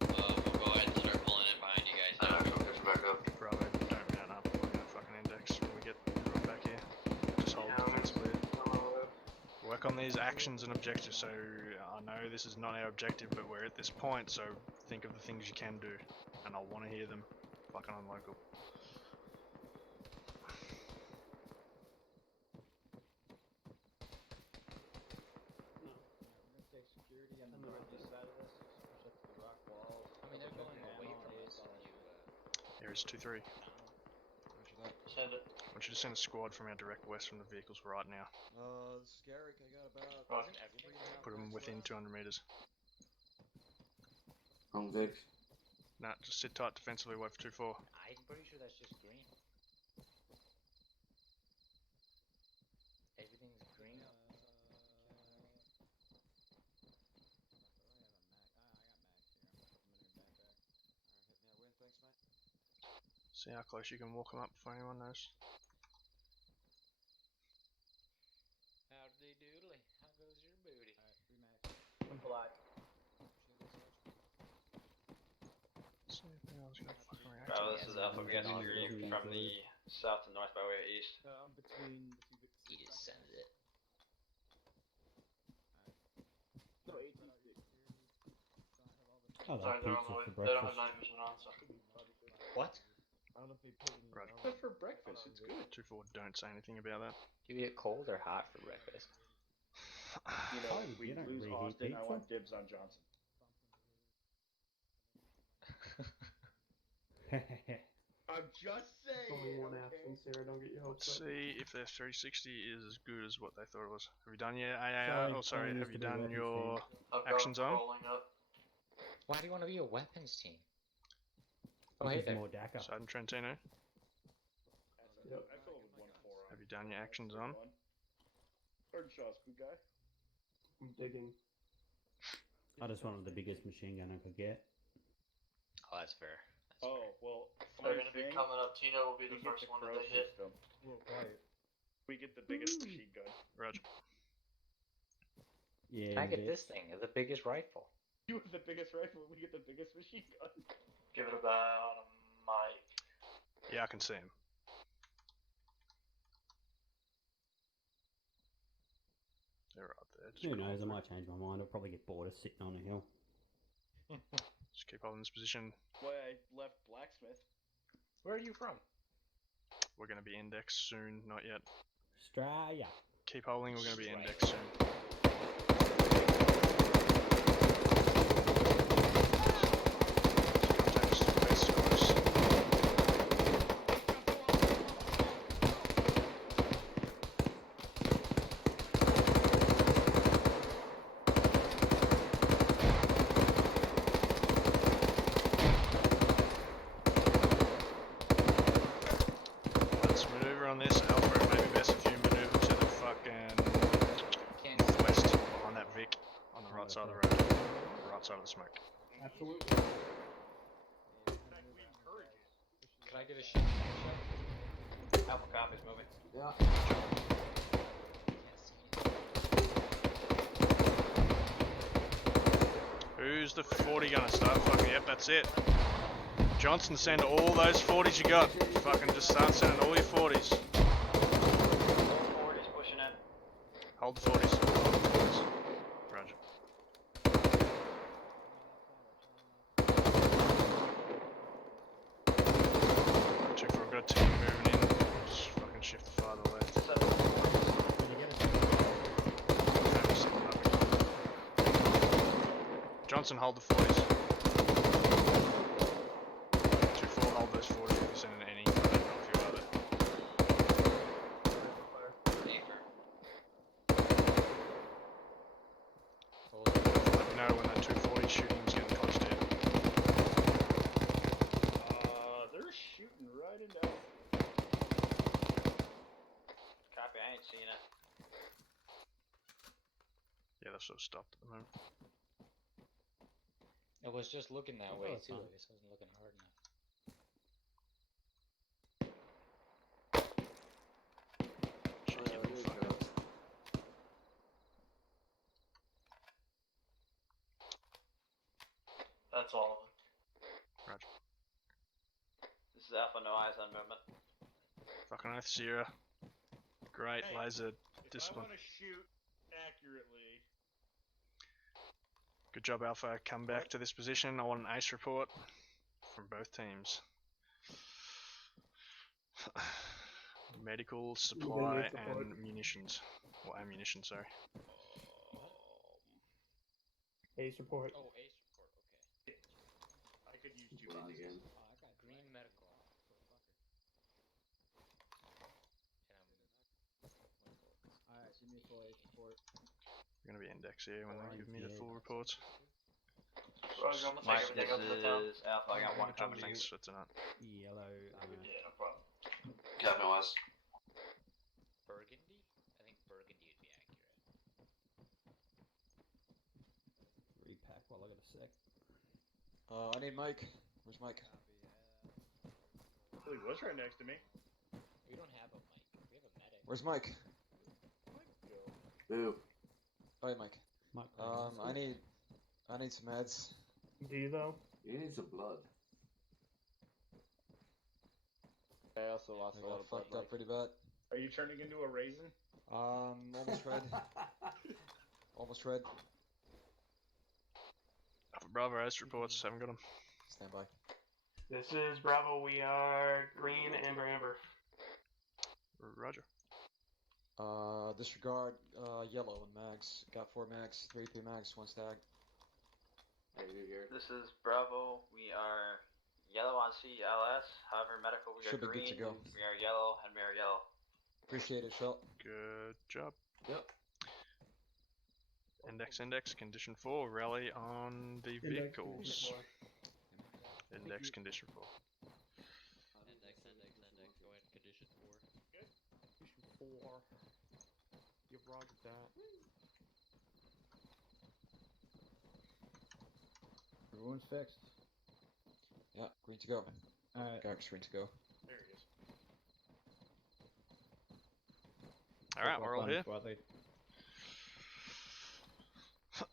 We'll go ahead and start pulling in behind you guys now. Back up. Bravo, don't mount up. We're gonna fucking index when we get everyone back here. Just hold defensively. Work on these actions and objectives. So I know this is not our objective, but we're at this point, so think of the things you can do. And I want to hear them fucking on local. Security on the northeast side of this. Push up to the rock walls. I mean, they're going away from us. Here is 2-3. Send it. I want you to send a squad from our direct west from the vehicles right now. This is Garrick. I got about. Put them within 200 meters. I'm Vic. Nah, just sit tight defensively, wait for 2-4. I'm pretty sure that's just green. Everything's green. See how close you can walk them up before anyone knows. Howdy doodly. How goes your booty? Alright, 3 man fly. Bravo, this is Alpha. We got security from the south and north by way of east. Between the two big. He just sent it. No, 18. Oh, Sorry, that they're on pizza the way. for They don't have breakfast. night vision on, so. What? I don't know if they put any. Roger. But for breakfast, it's good. 2-4, don't say anything about that. Do you eat cold or hot for breakfast? You know, Oh, if we you don't lose reheat Austin, I pizza? want dibs on Johnson. I'm just saying. Only one okay? absence here. Don't get your Let's hopes up. see if their 360 is as good as what they thought it was. Have you done your AAR? Oh, sorry, have you done your I've action got zone? rolling up. Why do you want to be a weapons team? Oh, Because hey there. more DACA. Sergeant Trentino, Yep. I feel with 1-4 on. have you done your action zone? Third shot's good guy. I'm digging. I just wanted the biggest machine gun I could get. Oh, that's fair. Oh, well, They're funny gonna be thing, coming up. Tino will be we the get first the one that crow they hit. system. A little quiet. We get the biggest machine gun. Roger. Yeah. I get bitch. this thing, the biggest rifle. You have the biggest rifle, we get the biggest machine gun. Give it about a mic. Yeah, I can see him. They're right there. Just Who knows? I hold might change my mind. I'll probably get bored of sitting on a hill. Just keep holding this position. Why I left Blacksmith. Where are you from? We're going to be indexed soon, not yet. Australia. Keep holding, we're going to be indexed soon. Contact West Coast. Let's maneuver on this. Alpha, it may be best if you maneuver to the fucking northwest behind that Vic on the right side of the road. The right side of the smoke. Absolutely. Can I get a shot? Alpha copies moving. Yeah. Who's the 40 gonna start fucking? Yep, that's it. Johnson, send all those 40s you got. Fucking just start sending all your 40s. 40's pushing in. Hold the 40s. Hold the 40s. Roger. Check for a good team moving in. Just fucking shift farther left. Okay, set it up again. Johnson, hold the 40s. 2-4, hold those 40s if you're sending any. I don't know if you are there. Let me know when that 240 shooting is getting close to you. They're shooting right into Alpha. Copy, I ain't seen it. Yeah, that's sort of stopped at the moment. I was just looking that Oh, way that's too. fine. I guess I wasn't looking hard enough. Cheeky little fucker. That's all of them. Roger. This is Alpha, no eyes on movement. Fucking oath, Sierra. Great Hey, laser If discipline. I want to shoot accurately, Good job, Alpha. Come back to this position. I want an ace report from both teams. Medical, supply, and munitions. Or ammunition, sorry. Ace report. Oh, ace report. Okay. I could use two Bleeding eyes. again. Oh, I got green medical. Alright, give me a full ace report. We're gonna be index here when they give me the full reports. Roger, I'm gonna Mike, take everything up to the town. this is Alpha. I got one coming to you. Thanks for tonight. Yellow. Yeah, no problem. Captain West. Burgundy? I think burgundy would be accurate. Repack while I got a sec. I need Mike. Where's Mike? Well, he was right next to me. We don't have a mic. We have a medic. Where's Mike? Who? Oh, hey, Mike. Mike, I need I need some meds. Do you though? You need some blood. I also lost I a lot got of blood. fucked up pretty bad. Are you turning into a raisin? Almost red. Almost red. Alpha Bravo, Ace reports, haven't got him. Stand by. This is Bravo. We are green, amber, amber. Roger. Disregard, yellow and mags. Got 4 mags, 3 AP mags, 1 stag. Hey, you here? This is Bravo. We are yellow on CLS. However, medical, we Should are be good to green. go. We are yellow, and we are yellow. Appreciate it, Shell. Good job. Yep. Index, condition 4, rally on the vehicles. Index, condition 4. Index, go ahead, condition 4. Condition 4. You roger that. Everyone's fixed. Yeah, green to go. Alright. Garrick's green to go. There he is. Alright, we're all here. Squad lead.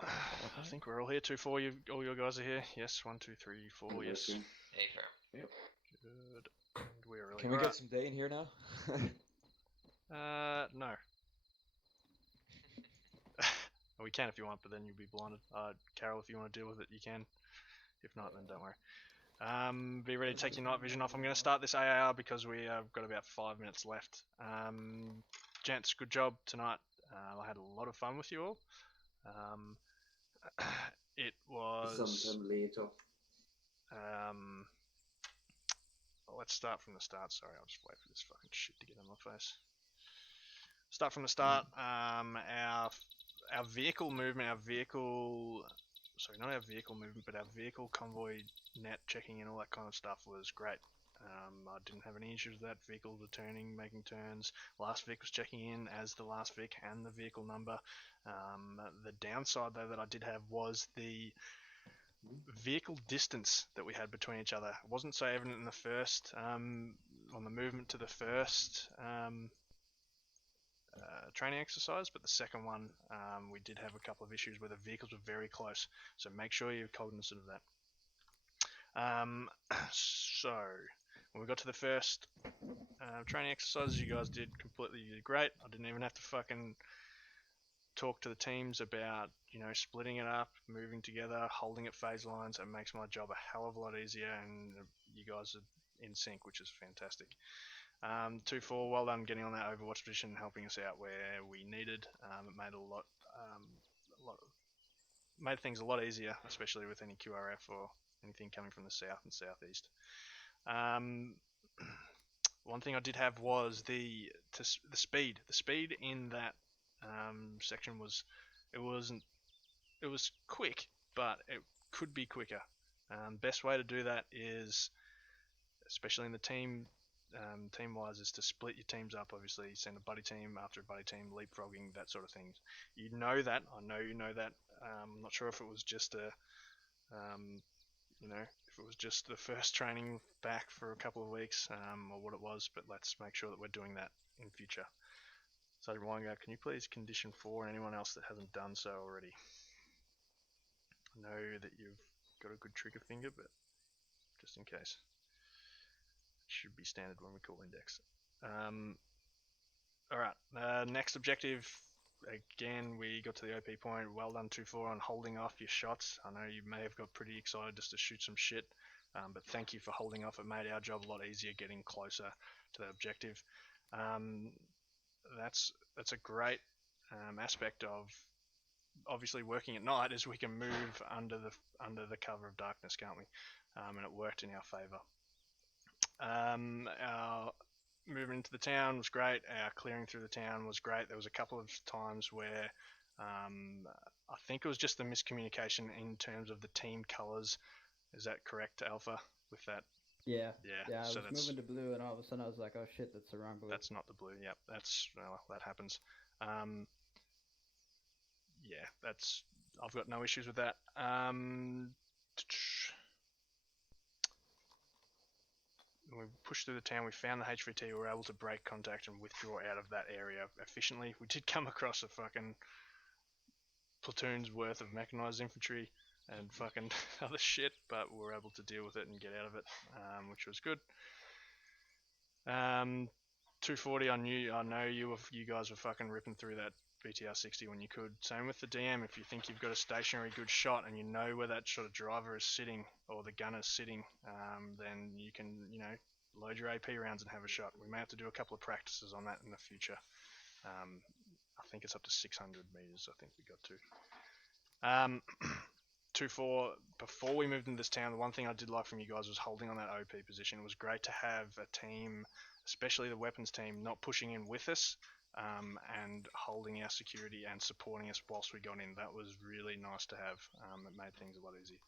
I think we're all here. 2-4, all your guys are here. Yes, 1, 2, 3, 4, yes. Hey, fair. Yep. Good. And we're really Can we get some day in here now? No. We can if you want, but then you'll be blinded. Carol, if you want to deal with it, you can. If not, then don't worry. Be ready to take your night vision off. I'm going to start this AAR because we have got about 5 minutes left. Gents, good job tonight. I had a lot of fun with you all. It was... Sometime later. Let's start from the start. Sorry, I'll just wait for this fucking shit to get on my face. Start from the start. Our vehicle movement, sorry, not our vehicle movement, but our vehicle convoy net checking and all that kind of stuff was great. I didn't have any issues with that. Vehicles were turning, making turns. Last Vic was checking in as the last Vic and the vehicle number. The downside though that I did have was the vehicle distance that we had between each other. It wasn't so evident in the first, on the movement to the first training exercise, but the second one we did have a couple of issues where the vehicles were very close, so make sure you're cognizant of that. So when we got to the first training exercises, you guys did great. I didn't even have to fucking talk to the teams about, splitting it up, moving together, holding at phase lines. It makes my job a hell of a lot easier, and you guys are in sync, which is fantastic. 2-4, well done getting on that Overwatch position and helping us out where we needed. It made made things a lot easier, especially with any QRF or anything coming from the south and southeast. One thing I did have was the speed. The speed in that section was quick, but it could be quicker. Best way to do that is, especially in the team-wise, is to split your teams up. Obviously, send a buddy team after a buddy team, leapfrogging, that sort of thing. You know that. I know you know that. I'm not sure if it was just if it was just the first training back for a couple of weeks, or what it was. But let's make sure that we're doing that in future. So, Rwanga, can you please condition 4 and anyone else that hasn't done so already? I know that you've got a good trigger finger, but just in case. Should be standard when we call index. Alright, next objective. Again, we got to the OP point. Well done 2-4 on holding off your shots. I know you may have got pretty excited just to shoot some shit, but thank you for holding off. It made our job a lot easier getting closer to the objective. That's a great aspect of obviously working at night, is we can move under the cover of darkness, can't we? And it worked in our favour. Our movement into the town was great. Our clearing through the town was great. There was a couple of times where I think it was just the miscommunication in terms of the team colours. Is that correct, Alpha? With that? Yeah. Yeah. I so was moving to blue, and all of a sudden I was like, "Oh shit, that's the wrong blue." That's not the blue. Yep. That happens. Yeah. I've got no issues with that. We pushed through the town, we found the HVT, we were able to break contact and withdraw out of that area efficiently. We did come across a fucking platoon's worth of mechanized infantry, and fucking other shit, but we were able to deal with it and get out of it, which was good. 240, I know you guys were fucking ripping through that BTR 60 when you could. Same with the DM. If you think you've got a stationary good shot and you know where that sort of driver is sitting or the gunner's sitting, then you can, load your AP rounds and have a shot. We may have to do a couple of practices on that in the future. I think it's up to 600 meters. I think we got to. 2-4, before we moved into this town, the one thing I did like from you guys was holding on that OP position. It was great to have a team, especially the weapons team, not pushing in with us, and holding our security and supporting us whilst we got in. That was really nice to have. It made things a lot easier.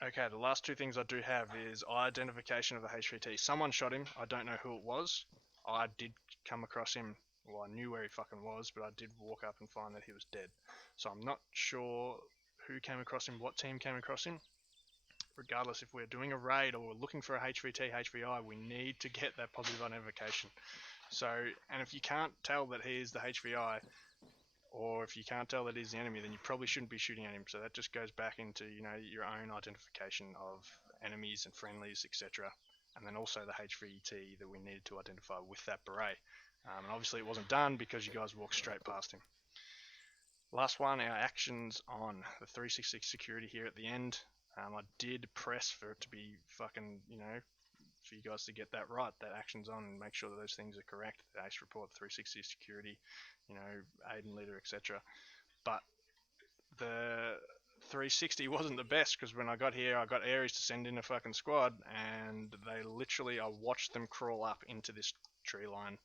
Okay, the last two things I do have is identification of the HVT. Someone shot him. I don't know who it was. I did come across him. Well, I knew where he fucking was, but I did walk up and find that he was dead. So I'm not sure who came across him, what team came across him. Regardless, if we're doing a raid or we're looking for a HVT, HVI, we need to get that positive identification. So, and if you can't tell that he is the HVI, or if you can't tell that he's the enemy, then you probably shouldn't be shooting at him. So that just goes back into, your own identification of enemies and friendlies, etc. And then also the HVT that we needed to identify with that beret. And obviously it wasn't done because you guys walked straight past him. Last one, our actions on the 366 security here at the end. I did press for it to be fucking, for you guys to get that right, that actions on, and make sure that those things are correct. The ACE report, 360 security, Aiden leader, etc. But the 360 wasn't the best, because when I got here, I got Aries to send in a fucking squad, and they literally, I watched them crawl up into this tree line.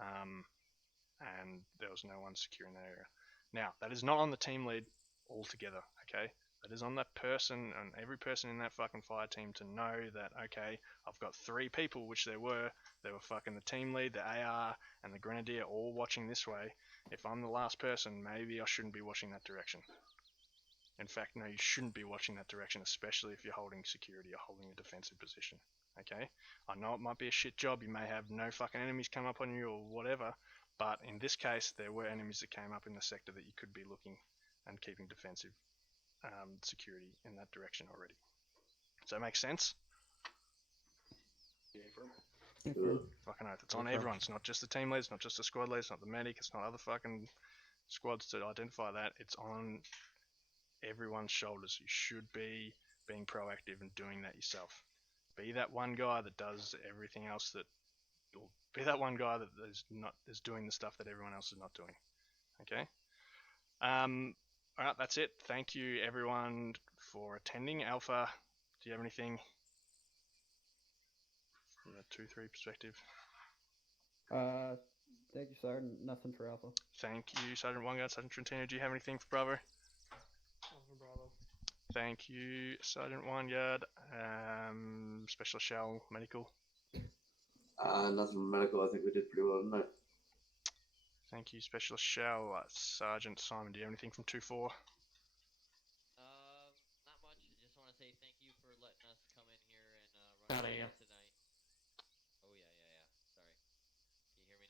And there was no one securing that area. Now, that is not on the team lead altogether, okay? That is on that person and every person in that fucking fire team to know that, okay, I've got 3 people, which there were fucking the team lead, the AR, and the grenadier all watching this way. If I'm the last person, maybe I shouldn't be watching that direction. In fact, no, you shouldn't be watching that direction, especially if you're holding security or holding a defensive position, okay? I know it might be a shit job, you may have no fucking enemies come up on you or whatever, but in this case, there were enemies that came up in the sector that you could be looking and keeping defensive security in that direction already. Does that make sense? Yeah, fucking oath. It's on everyone. It's not just the team leads, not just the squad leads, not the medic, it's not other fucking squads to identify that. It's on everyone's shoulders. You should be being proactive and doing that yourself. Be that one guy that does everything else or be that one guy that is doing the stuff that everyone else is not doing. Okay? Alright, that's it. Thank you everyone for attending. Alpha, do you have anything from a 2-3 perspective? Thank you, Sergeant. Nothing for Alpha. Thank you, Sergeant Wongard. Sergeant Trentino, do you have anything for Bravo? Alpha Bravo. Thank you, Sergeant Wineyard. Specialist Shell, Medical. Nothing medical. I think we did pretty well, didn't I? Thank you, Specialist Shell. Sergeant Simon, do you have anything from 2-4? Not much. I just want to say thank you for letting us come in here and run around tonight. Oh yeah. Sorry. Can you hear me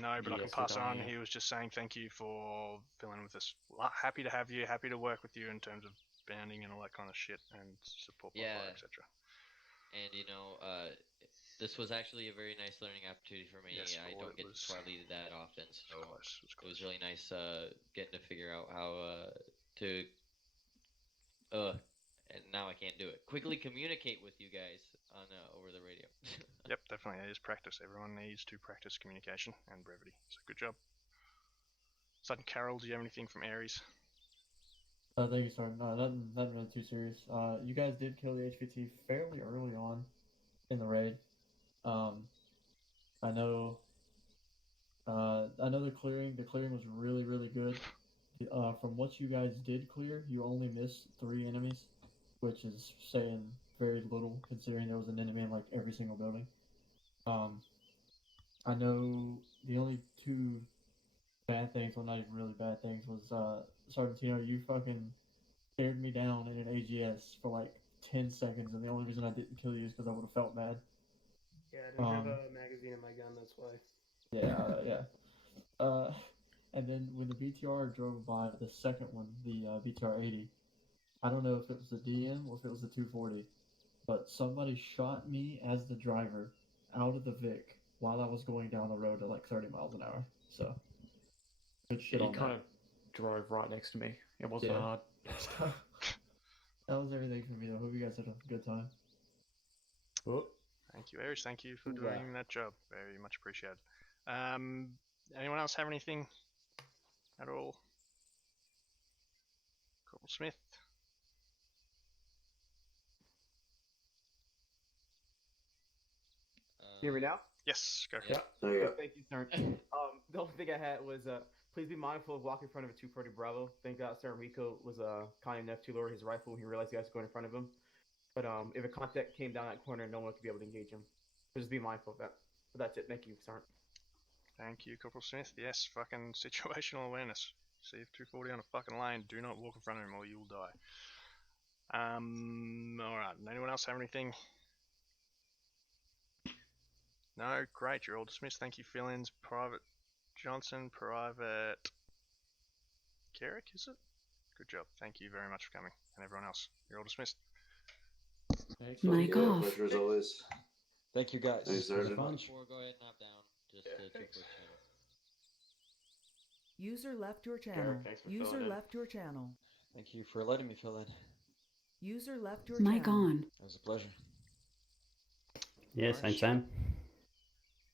now? No, but I can pass on. He was just saying thank you for filling with us. Happy to have you. Happy to work with you in terms of bounding and all that kind of shit and support, etc. And this was actually a very nice learning opportunity for me. Yes, I don't get to squad lead that often, so it was really nice getting to figure out how to and now I can't do it. Quickly communicate with you guys on over the radio. Yep, definitely. It is practice. Everyone needs to practice communication and brevity. So good job. Sergeant Carroll, do you have anything from Aries? Thank you, Sergeant. No, nothing really too serious. You guys did kill the HVT fairly early on in the raid. I know the clearing was really, really good. From what you guys did clear, you only missed 3 enemies, which is saying very little considering there was an enemy in like every single building. I know the only 2 bad things, well not even really bad things, was Sergeant Tino, you fucking stared me down in an AGS for like 10 seconds, and the only reason I didn't kill you is because I would have felt bad. Yeah, I didn't have a magazine in my gun, that's why. Yeah. And then when the BTR drove by the second one, the BTR 80, I don't know if it was the DM or if it was the 240, but somebody shot me as the driver out of the Vic while I was going down the road at like 30 miles an hour. So, good shit He on kind that. of drove right next to me. It wasn't Yeah. hard. That was everything for me though. Hope you guys had a good time. Thank you, Aries. Thank you for doing that job. Very much appreciated. Anyone else have anything at all? Corporal Smith? You hear me now? Yes, go for Yeah. it. There you go. Thank you, sir. The only thing I had was please be mindful of walking in front of a 240 Bravo. Thank God Sir Rico was kind enough to lower his rifle when he realized you guys were going in front of him. But if a contact came down that corner, no one would be able to engage him. So just be mindful of that. But that's it. Thank you, Sergeant. Thank you, Corporal Smith. Yes, fucking situational awareness. See if 240 on a fucking lane, do not walk in front of him or you'll die. Alright, anyone else have anything? No? Great, you're all dismissed. Thank you, fill-ins. Private Johnson, Private Carrick, is it? Good job. Thank you very much for coming. And everyone else, you're all dismissed. Mic off. Pleasure as always. Thank you guys. Thanks, Sergeant. Go ahead and knock down. Just two first channels. User left your channel. User left your channel. Thank you for letting me fill in. User left your Mic channel. on. It was a pleasure. Yes, same.